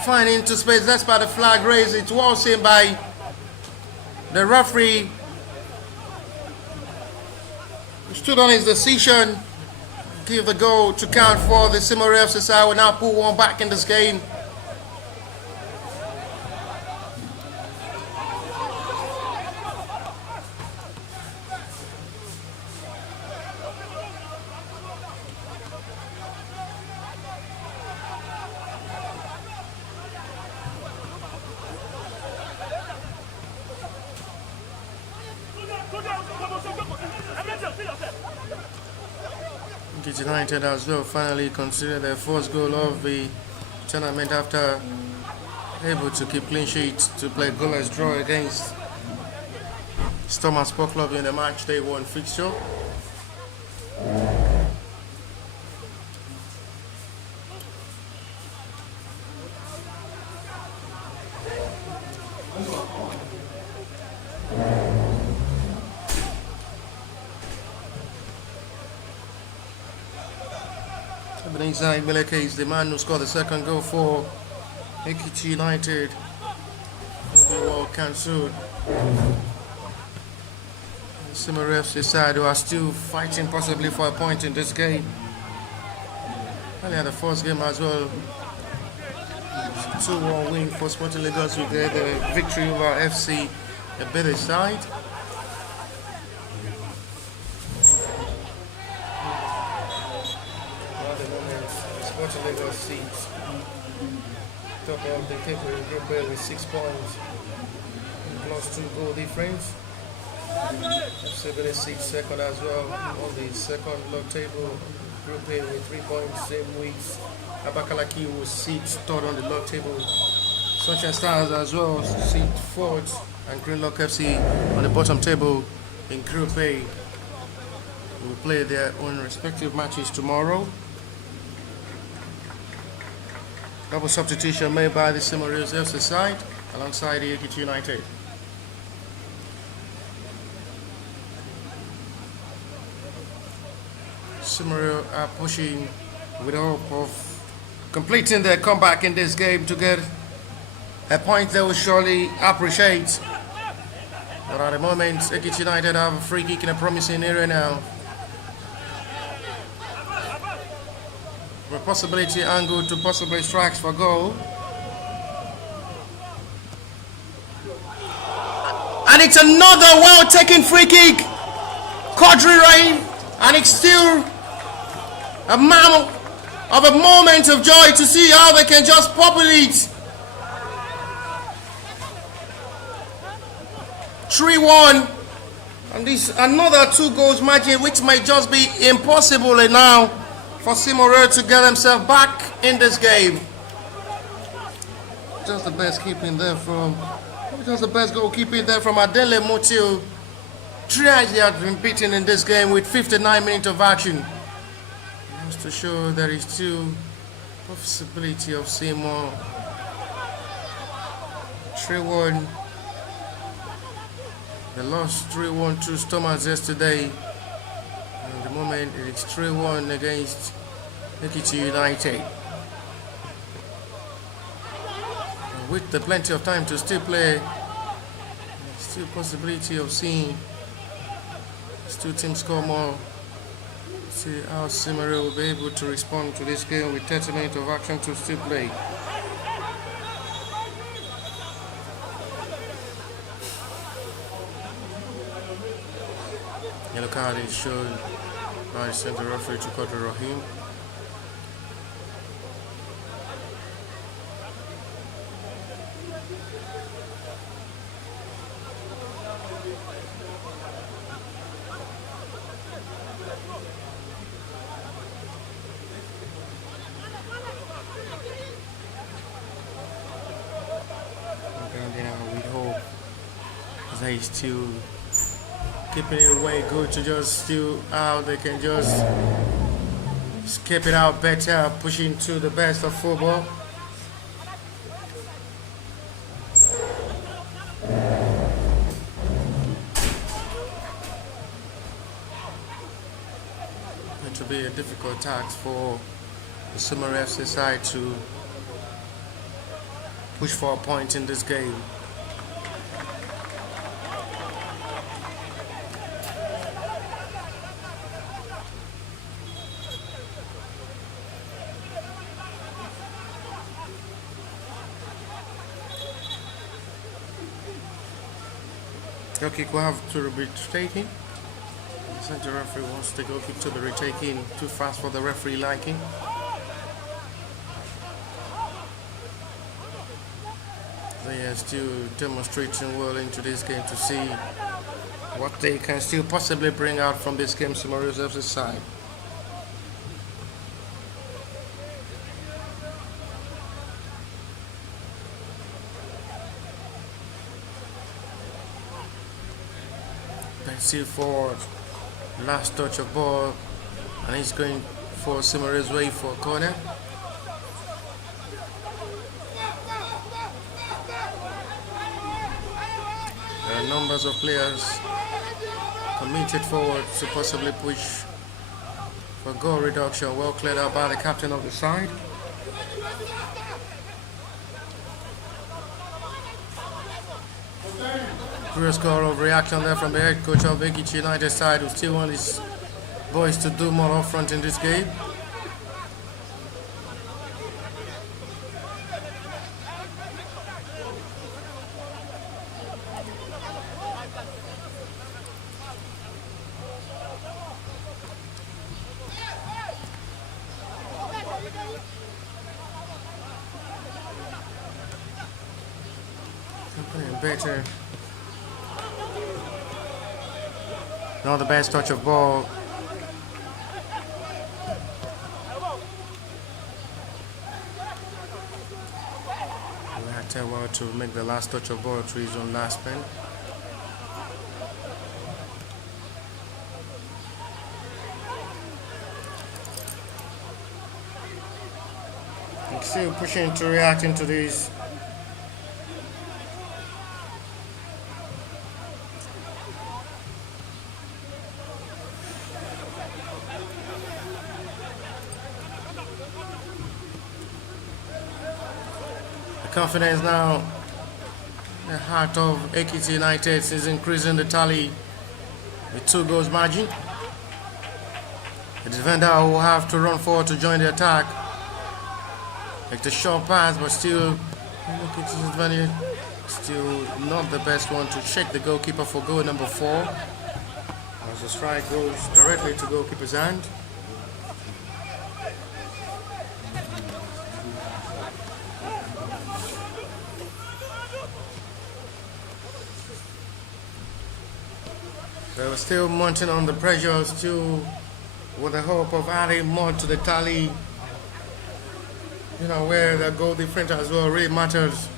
Fine into space. That's by the flag raised. It was seen by the referee. He stood on his decision. Give the goal to count for the Seamoriow side. Will now pull one back in this game. Ekiti United as well finally considered their first goal of the tournament after able to keep clean sheet to play goalless draw against Stormers Sport Club in the match day one fixture. But inside Meleke is the man who scored the second goal for Ekiti United. Will be well cancelled. The Seamoriow side who are still fighting possibly for a point in this game. Earlier the first game as well. 2-1 win for Sporting Lagos with the victory over FC the better side. Sporting Lagos seats top of the table in Group A with 6 points plus 2 goal difference. FC Benin seats second as well on the second log table. Group A with 3 points, same weeks. Abakalaki will sit third on the log table. Sunshine Stars as well sit fourth, and Greenlock FC on the bottom table in Group A. Will play their own respective matches tomorrow. Double substitution made by the Seamoriow FC side alongside the Ekiti United. Seamoriow are pushing with hope of completing their comeback in this game to get a point they will surely appreciate. But at the moment, Ekiti United have a free kick in a promising area now. A possibility angle to possibly strikes for goal. And it's another well-taken free kick. Quadri Rain, and it's still a moment of joy to see how they can just populate 3-1. And this another 2 goals margin, which might just be impossible now for Seamoriow to get themselves back in this game. Just the best goalkeeping there from Adele Motil. Triage has been beaten in this game with 59 minutes of action. Just to show there is still possibility of seeing more. 3-1. They lost 3-1 to Stormers yesterday. At the moment, it's 3-1 against Ekiti United. With the plenty of time to still play, still possibility of seeing these two teams score more. See how Seamoriow will be able to respond to this game with 30 minutes of action to still play. Yellow card is shown by the centre referee to Quadri Rahim. And we hope there is still keeping it away. Good to just still out. They can just skip it out better, pushing to the best of football. It will be a difficult task for the Seamoriow FC side to push for a point in this game. Goal kick will have to be taken. The center referee wants the goal kick to be retaken. Too fast for the referee liking. They are still demonstrating well into this game to see what they can still possibly bring out from this game. Seamoriow's FC side. Still forward, last touch of ball, and he's going for Seamoriow's way for a corner. There are numbers of players committed forward to possibly push for goal reduction. Well cleared out by the captain of the side. Curious score of reaction there from the head coach of Ekiti United side, who still wants his boys to do more up front in this game. Playing better. Not the best touch of ball. We had Tewa to make the last touch of ball to his own last man. And still pushing to react into this. Confidence now, the heart of Ekiti United is increasing the tally with 2 goals margin. The defender will have to run forward to join the attack. Like the short pass, but still, Ekiti's advantage, still not the best one to check the goalkeeper for goal number 4. As the strike goes directly to goalkeeper's hand. They were still mounting on the pressure, still with the hope of adding more to the tally. You know, where the goal difference as well really matters.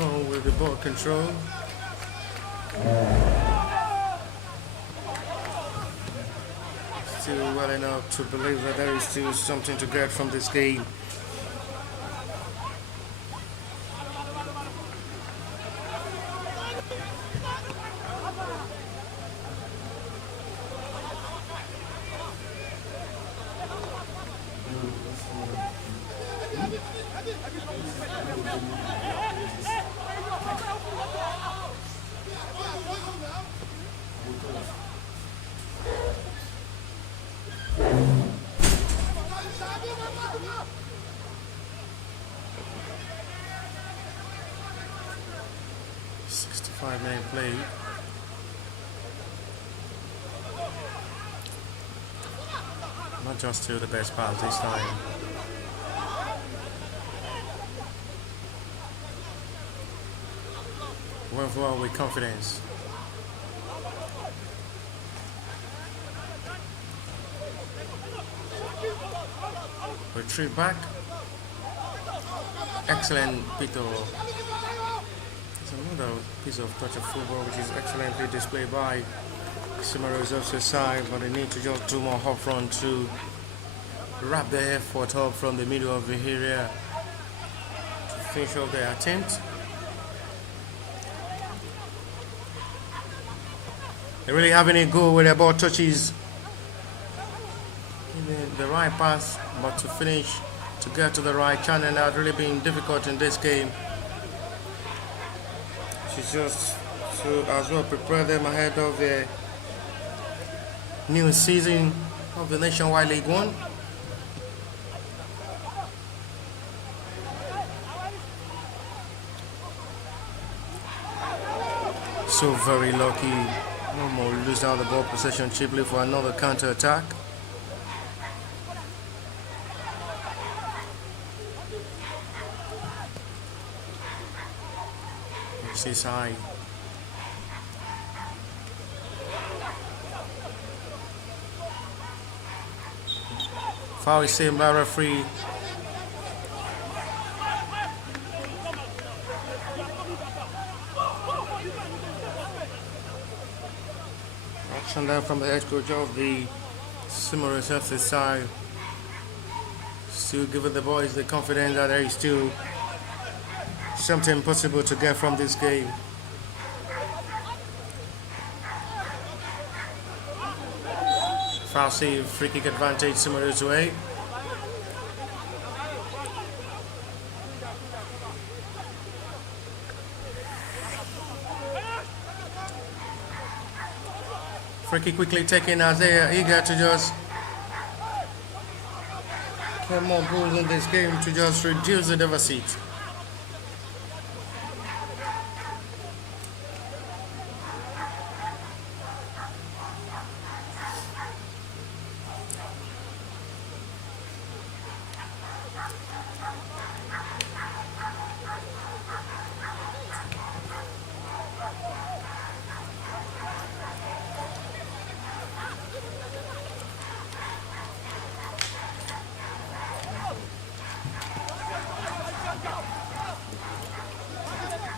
On with the ball control. Still well enough to believe that there is still something to get from this game. Five-minute play. Not just to the best pass this time. went forward with confidence. Retreat back. Excellent bit of. It's another piece of touch of football which is excellently displayed by Seamoriow off the side, but they need to just do more up front to wrap their effort up from the middle of the area to finish off their attempt. They really having it good with their ball touches in the right path, but to finish, to get to the right channel, that really been difficult in this game. She's just to as well prepare them ahead of the new season of the Nationwide League One. So very lucky. No more lose out the ball possession cheaply for another counter attack. This high. Foul is saved by referee. Action there from the head coach of the Seamoriow FC side. Still giving the boys the confidence that there is still something possible to get from this game. Foul save, free kick advantage, Seamoriow's way. Free kick quickly taken as they are eager to just get more goals in this game to just reduce the deficit.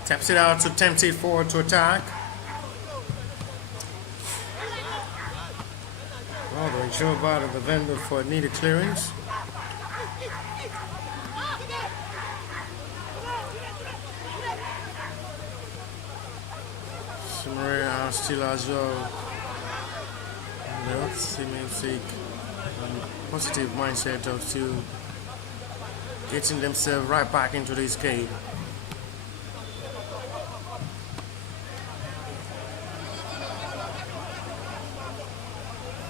Taps it out to tempt it forward to attack. Well, they're sure about the vendor for needed clearance. Seamoriow still as well. The optimistic and positive mindset of still getting themselves right back into this game.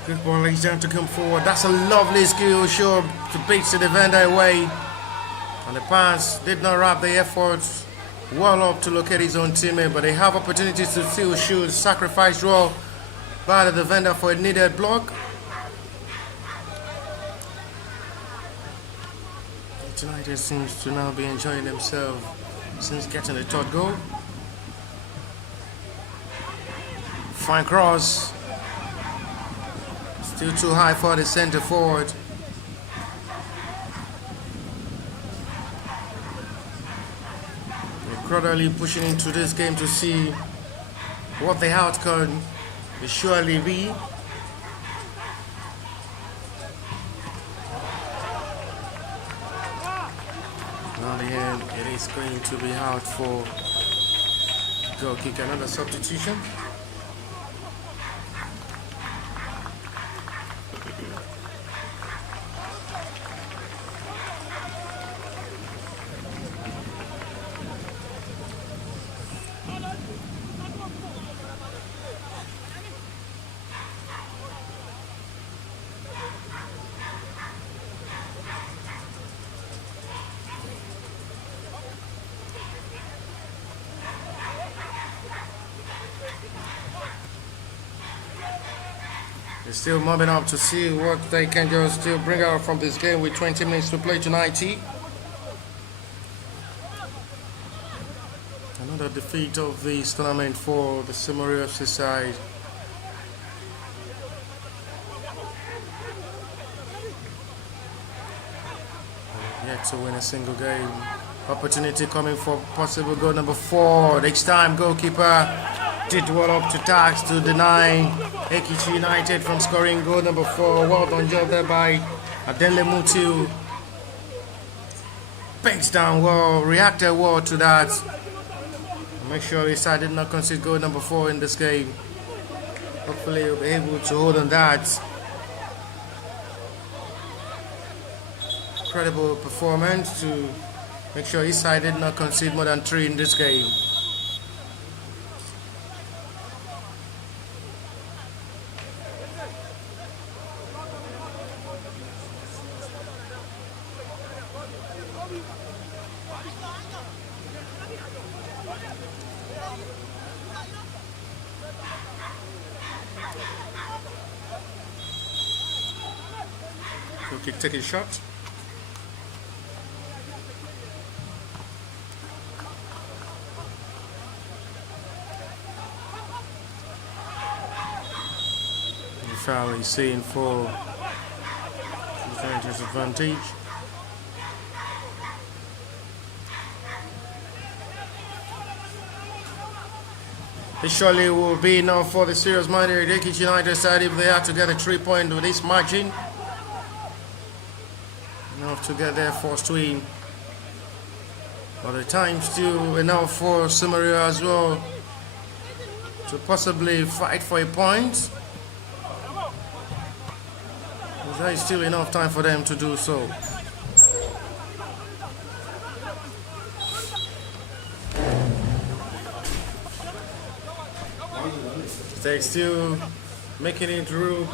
Good ball, lays down to come forward. That's a lovely skill show to beat the defender away. And the pass did not wrap the efforts well up to locate his own teammate, but they have opportunities to still shoot. Sacrifice draw by the defender for a needed block. United seems to now be enjoying themselves since getting the third goal. Fine cross. Still too high for the center forward. They're gradually pushing into this game to see what the outcome will surely be. Now the end, it is going to be out for goal kick. Another substitution. They're still mobbing up to see what they can just still bring out from this game with 20 minutes to play tonight. Another defeat of this tournament for the Seamoriow side. Yet to win a single game. Opportunity coming for possible goal number 4. Next time goalkeeper did well up to task to deny Ekiti United from scoring goal number 4. Well done job there by Adenle Mutiu. Banks down well, reacted well to that. Make sure his side did not concede goal number 4 in this game. Hopefully he'll be able to hold on that. Incredible performance to make sure his side did not concede more than 3 in this game. Keep taking shot. The foul is seen for Juventus advantage. This surely will be enough for the serious-minded Ekiti United side if they have to get a 3-point with this margin. Enough to get their first win. But the time still enough for Seamoriow as well to possibly fight for a point. But there is still enough time for them to do so. They're still making it through.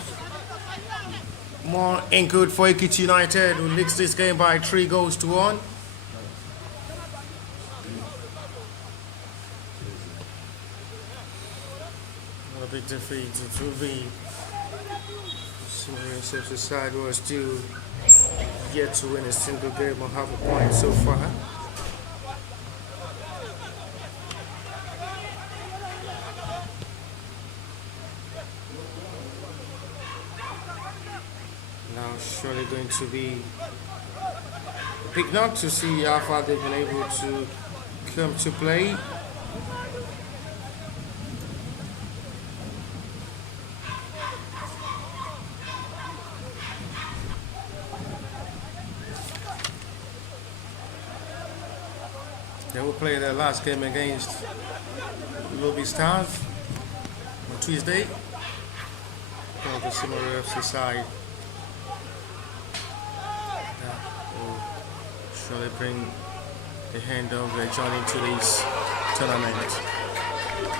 More anchored for Ekiti United, who leads this game by 3-1. What a big defeat it will be. Seamoriow side was still yet to win a single game or have a point so far. Now surely going to be a big knock to see how far they've been able to come to play. They will play their last game against Lobby Stars on Tuesday. For the Seamoriow side. Surely bring the hand of the journey to this tournament.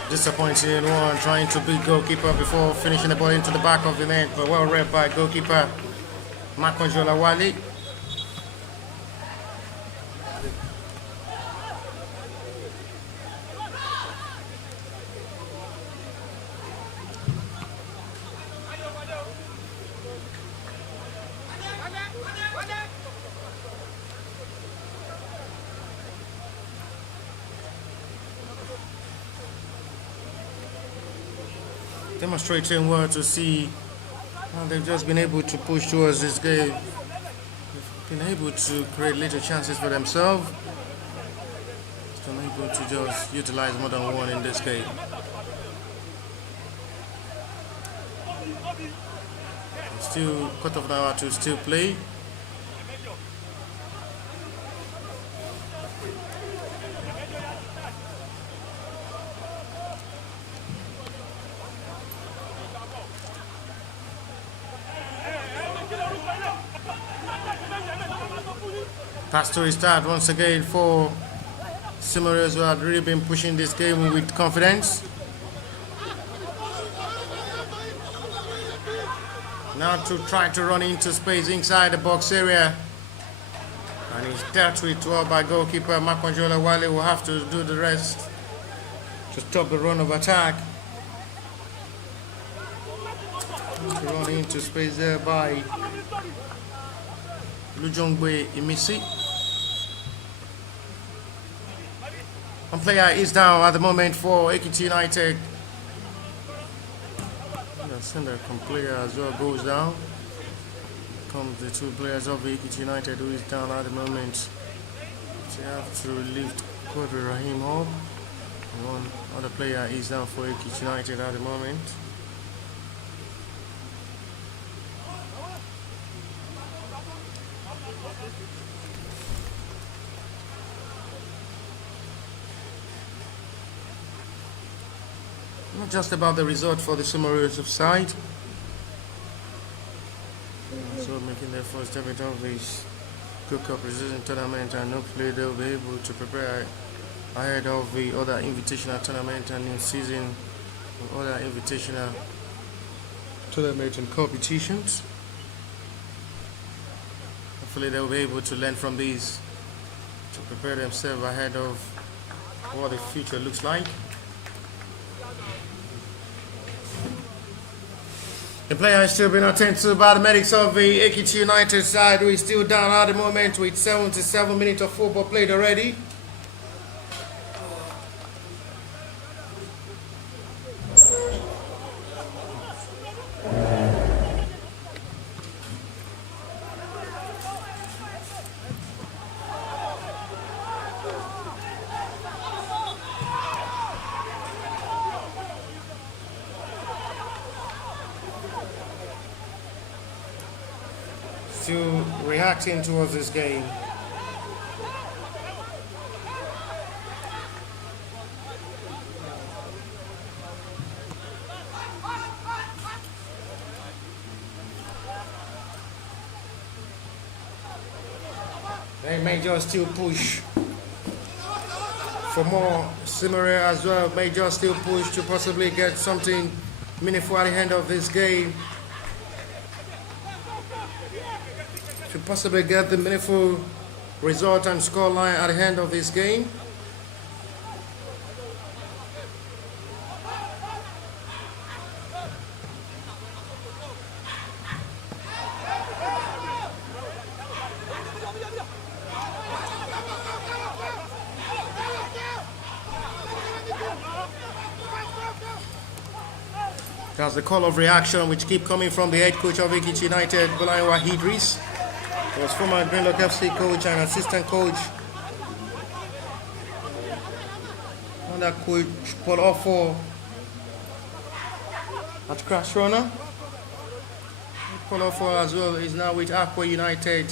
Disappointing one, trying to beat goalkeeper before finishing the ball into the back of the net, but well read by goalkeeper Makonjola Wale. Demonstrating well to see how they've just been able to push towards this game. They've been able to create little chances for themselves. Still able to just utilize more than one in this game. Still cut off an hour to still play. Pass to restart once again for Seamoriow, who have really been pushing this game with confidence. Now to try to run into space inside the box area. And he's dealt with well by goalkeeper Makonjola Wale, will have to do the rest to stop the run of attack. To run into space there by Lujongbe Imisi. One player is down at the moment for Ekiti United. The center player as well goes down. Comes the two players of Ekiti United who is down at the moment. They have to lift Quadri Rahim up. One other player is down for Ekiti United at the moment. Not just about the result for the Seamoriow side. So making their first debut of this Good Cup Precision Tournament, and hopefully they'll be able to prepare ahead of the other invitational tournament and in season other invitational tournament and competitions. Hopefully they'll be able to learn from these to prepare themselves ahead of what the future looks like. The player is still being attended to by the medics of the Ekiti United side, who is still down at the moment with 77 minutes of football played already. Still reacting towards this game. They may just still push for more. Seamoriow as well may just still push to possibly get something meaningful at the end of this game. To possibly get the meaningful result and scoreline at the end of this game. That's the call of reaction which keep coming from the head coach of Ekiti United, Bolayiwa Idris. He was former Greenlock FC coach and assistant coach. Under coach Paul Offo at Crash Runner. Paul Offo as well is now with Aqua United.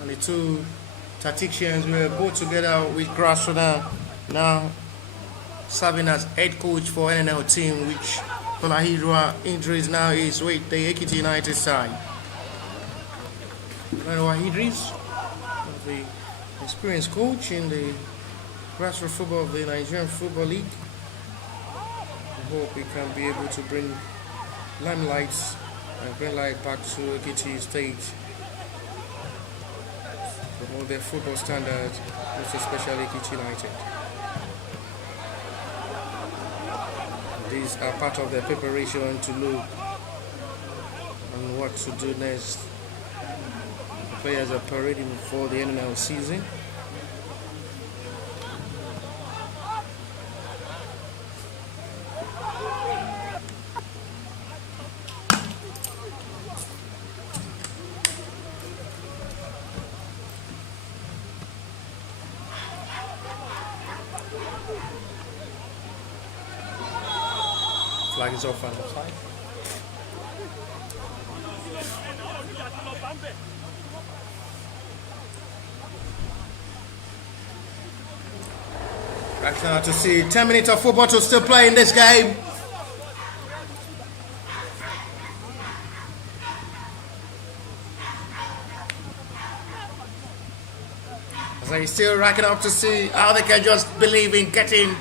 And the two tacticians were both together with Crash Runner, now serving as head coach for NNL team, which Bolayiwa Idris now is with the Ekiti United side. Bolayiwa Idris, the experienced coach in the grassroots football of the Nigerian Football League. We hope we can be able to bring limelights and bring light back to Ekiti State, promote their football standards, most especially Ekiti United. These are part of their preparation to look on what to do next. The players are parading for the NNL season. Flag is off and offside. Right now to see 10 minutes of football to still play in this game. As they still racking up to see how they can just believe in getting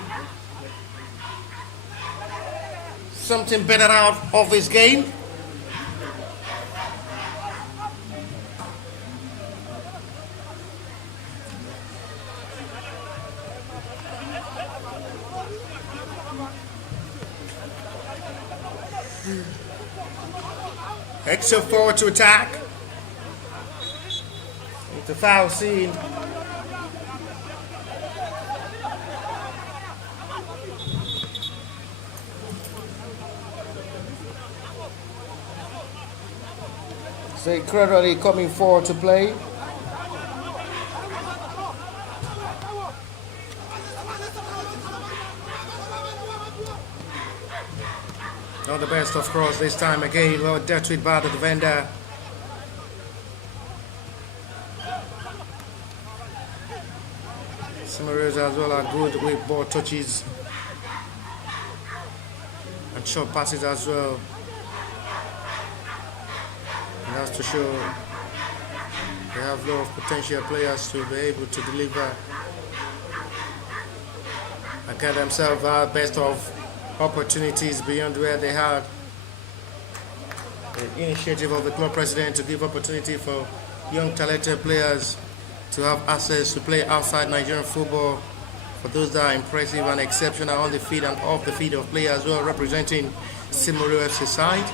something better out of this game. Extra forward to attack. With the foul scene. They gradually coming forward to play. Not the best of course this time again. Well dealt with by the defender. Seamoriow as well are good with ball touches and short passes as well. And that's to show they have a lot of potential players to be able to deliver and get themselves our best of opportunities beyond where they had. The initiative of the club president to give opportunity for young talented players to have access to play outside Nigerian football, for those that are impressive and exceptional on the field and off the field of play as well, representing Seamoriow FC side.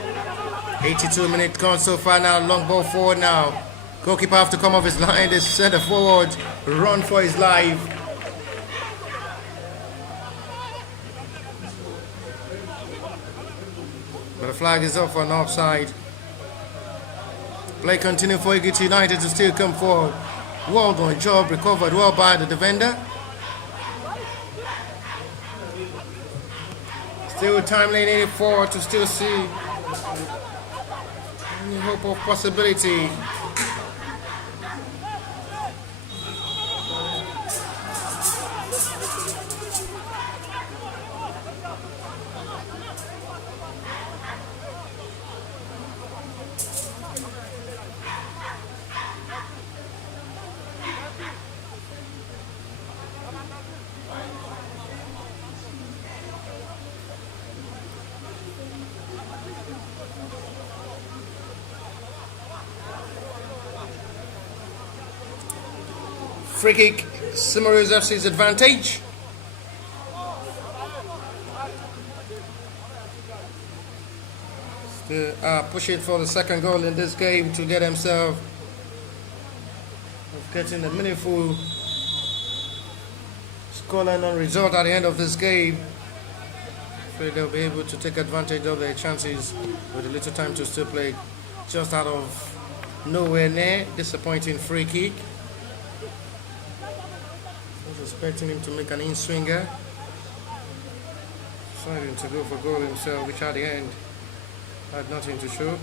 82 minutes gone so far now, long ball forward now. Goalkeeper have to come off his line, the centre forward, run for his life. But the flag is up for an offside. Play continue for Ekiti United to still come forward. Well done job, recovered well by the defender. Still timely needed forward to still see any hope of possibility. Free kick, Seamoriow FC's advantage. Still pushing for the second goal in this game to get himself getting a meaningful scoreline and result at the end of this game. So they'll be able to take advantage of their chances with a little time to still play. Just out of nowhere near, disappointing free kick. Expecting him to make an in-swinger. Deciding to go for goal himself, which at the end had nothing to show.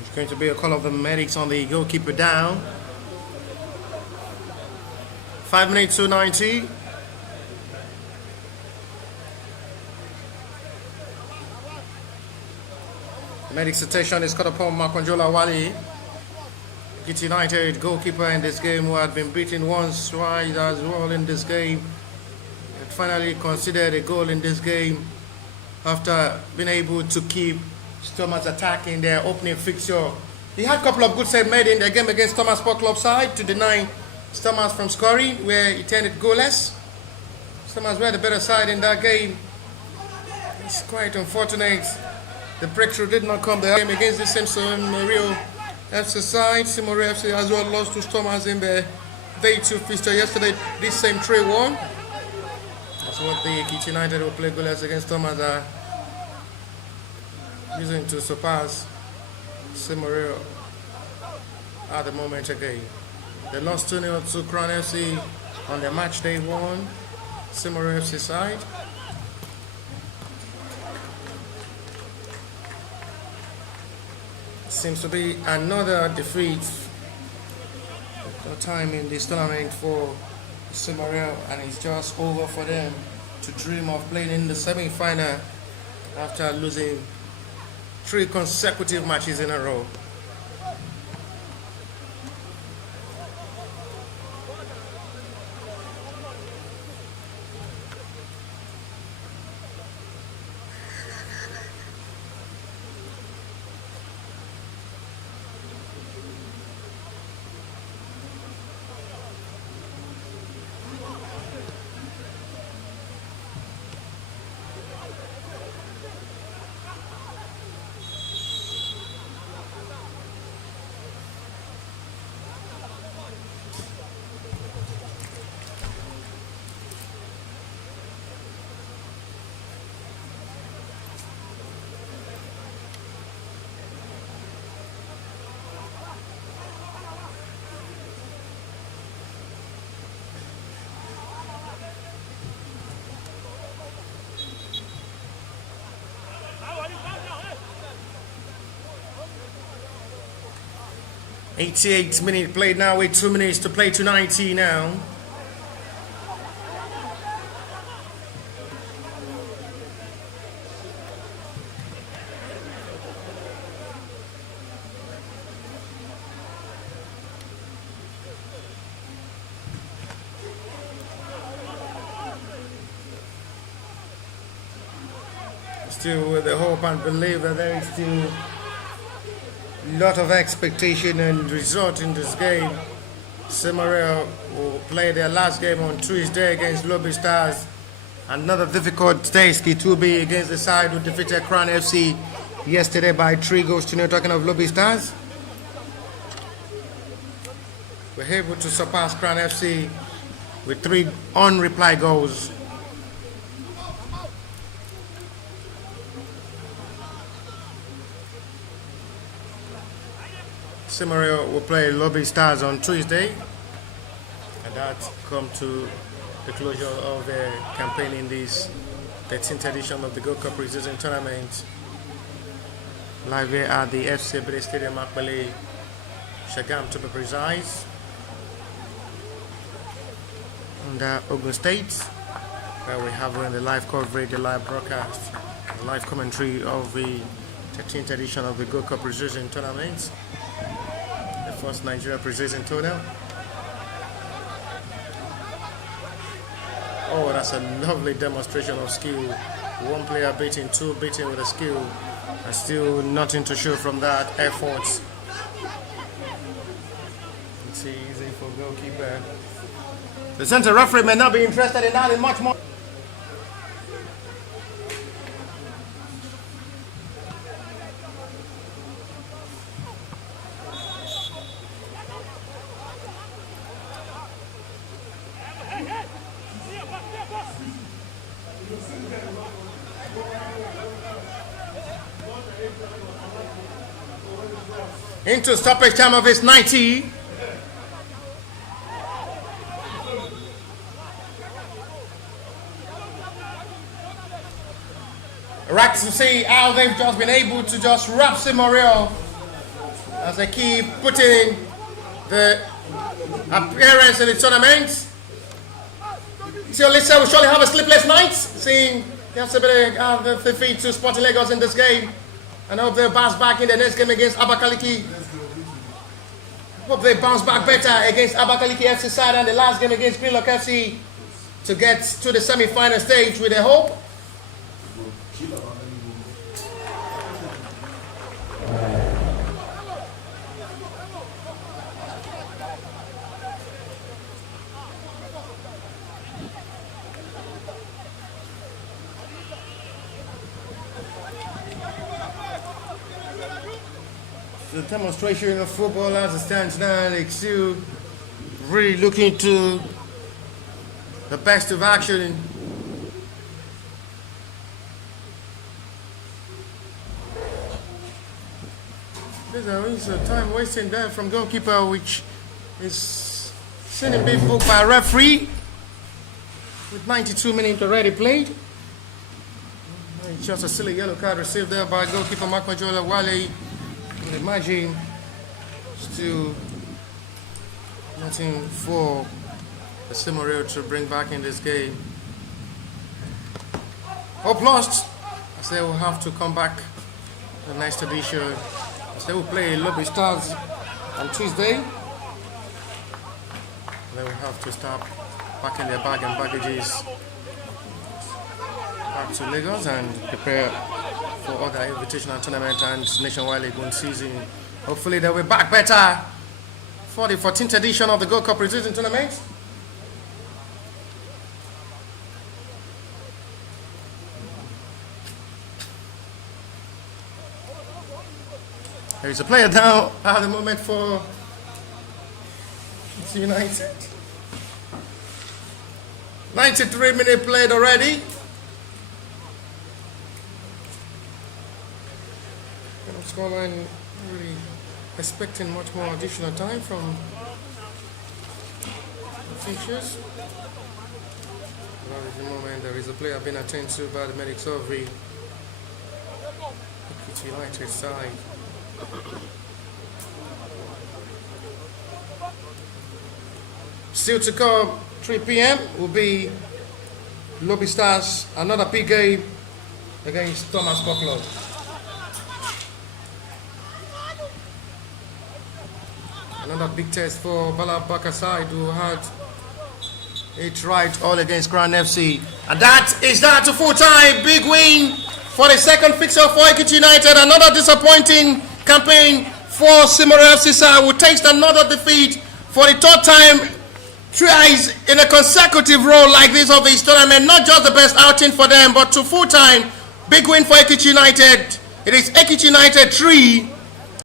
It's going to be a call of the medics on the goalkeeper down. 5 minutes to 90. Medics' attention is caught upon Makonjola Wali. Ekiti United goalkeeper in this game, who had been beaten once, twice as well in this game, and finally conceded a goal in this game after being able to keep Thomas attacking their opening fixture. He had a couple of good saves made in the game against Thomas Sport Club side to deny Thomas from scoring, where he tended goalless. Thomas were the better side in that game. It's quite unfortunate. The breakthrough did not come the game against the same Seamoriow FC side. Seamoriow FC as well lost to Thomas in the Day 2 fixture yesterday. This same 3-1. That's what the Ekiti United will play goalless against Thomas are using to surpass Seamoriow at the moment again. They lost 2-0 to Crown FC on the match day 1. Seamoriow FC side. Seems to be another defeat. No time in this tournament for Seamoriow, and it's just over for them to dream of playing in the semi-final after losing 3 consecutive matches in a row. "88 minutes played now with 2 minutes to play to 90 now." Still with the hope and belief that there is still lot of expectation and result in this game. Seamoriow will play their last game on Tuesday against Lobby Stars. Another difficult task it will be against the side who defeated Crown FC yesterday by 3-0. Talking of Lobby Stars, we're able to surpass Crown FC with 3 unreplied goals. Seamoriow will play Lobby Stars on Tuesday, and that come to the closure of the campaign in this 13th edition of the Gold Cup Pre-Season Tournament. Live here at the FC Bede Stadium, Akbele, Shagam to be precise, under Ogun State, where we have the live coverage, the live broadcast, the live commentary of the 13th edition of the Gold Cup Pre-Season Tournament. First Nigeria Pre-Season tournament. Oh, that's a lovely demonstration of skill. 1 player beating, 2 beating with a skill, and still nothing to show from that effort. It's easy for goalkeeper. The center referee may not be interested in that in much more. Into stoppage time of his 90. Right to see how they've just been able to just wrap Seamoriow as they keep putting the appearance in the tournament. So let's say we surely have a sleepless night, seeing the defeat to Sporting Lagos in this game. And hope they bounce back in the next game against Abakaliki. Hope they bounce back better against Abakaliki FC side and the last game against Greenlock FC to get to the semi-final stage with a hope. The demonstration of football as it stands now, like still really looking to the best of action. There's a time wasting there from goalkeeper, which is seen him being booked by a referee with 92 minutes already played. It's just a silly yellow card received there by goalkeeper Mark Majola Wale. Imagine still nothing for the Seamoriow to bring back in this game. Hope lost, as they will have to come back the next edition, as they will play Lobby Stars on Tuesday. They will have to start packing their bag and baggages back to Lagos and prepare for other invitational tournament and nationwide league one season. Hopefully they'll be back better for the 14th edition of the Gold Cup preseason tournament. There is a player down at the moment for United. 93 minutes played already. Scoreline really expecting much more additional time from the features. At the moment, there is a player being attended to by the medics of the Ekiti United side. Still to come, 3 p.m. will be Lobby Stars, another big game against Thomas Club. Another big test for Bala Bakar side, who had it right all against Crown FC. And that is that to full-time. Big win for the second fixture for Ekiti United. Another disappointing campaign for Seamoriow FC side, who taste another defeat for the third time twice in a consecutive row like this of this tournament. Not just the best outing for them, but to full-time. Big win for Ekiti United. It is Ekiti United 3,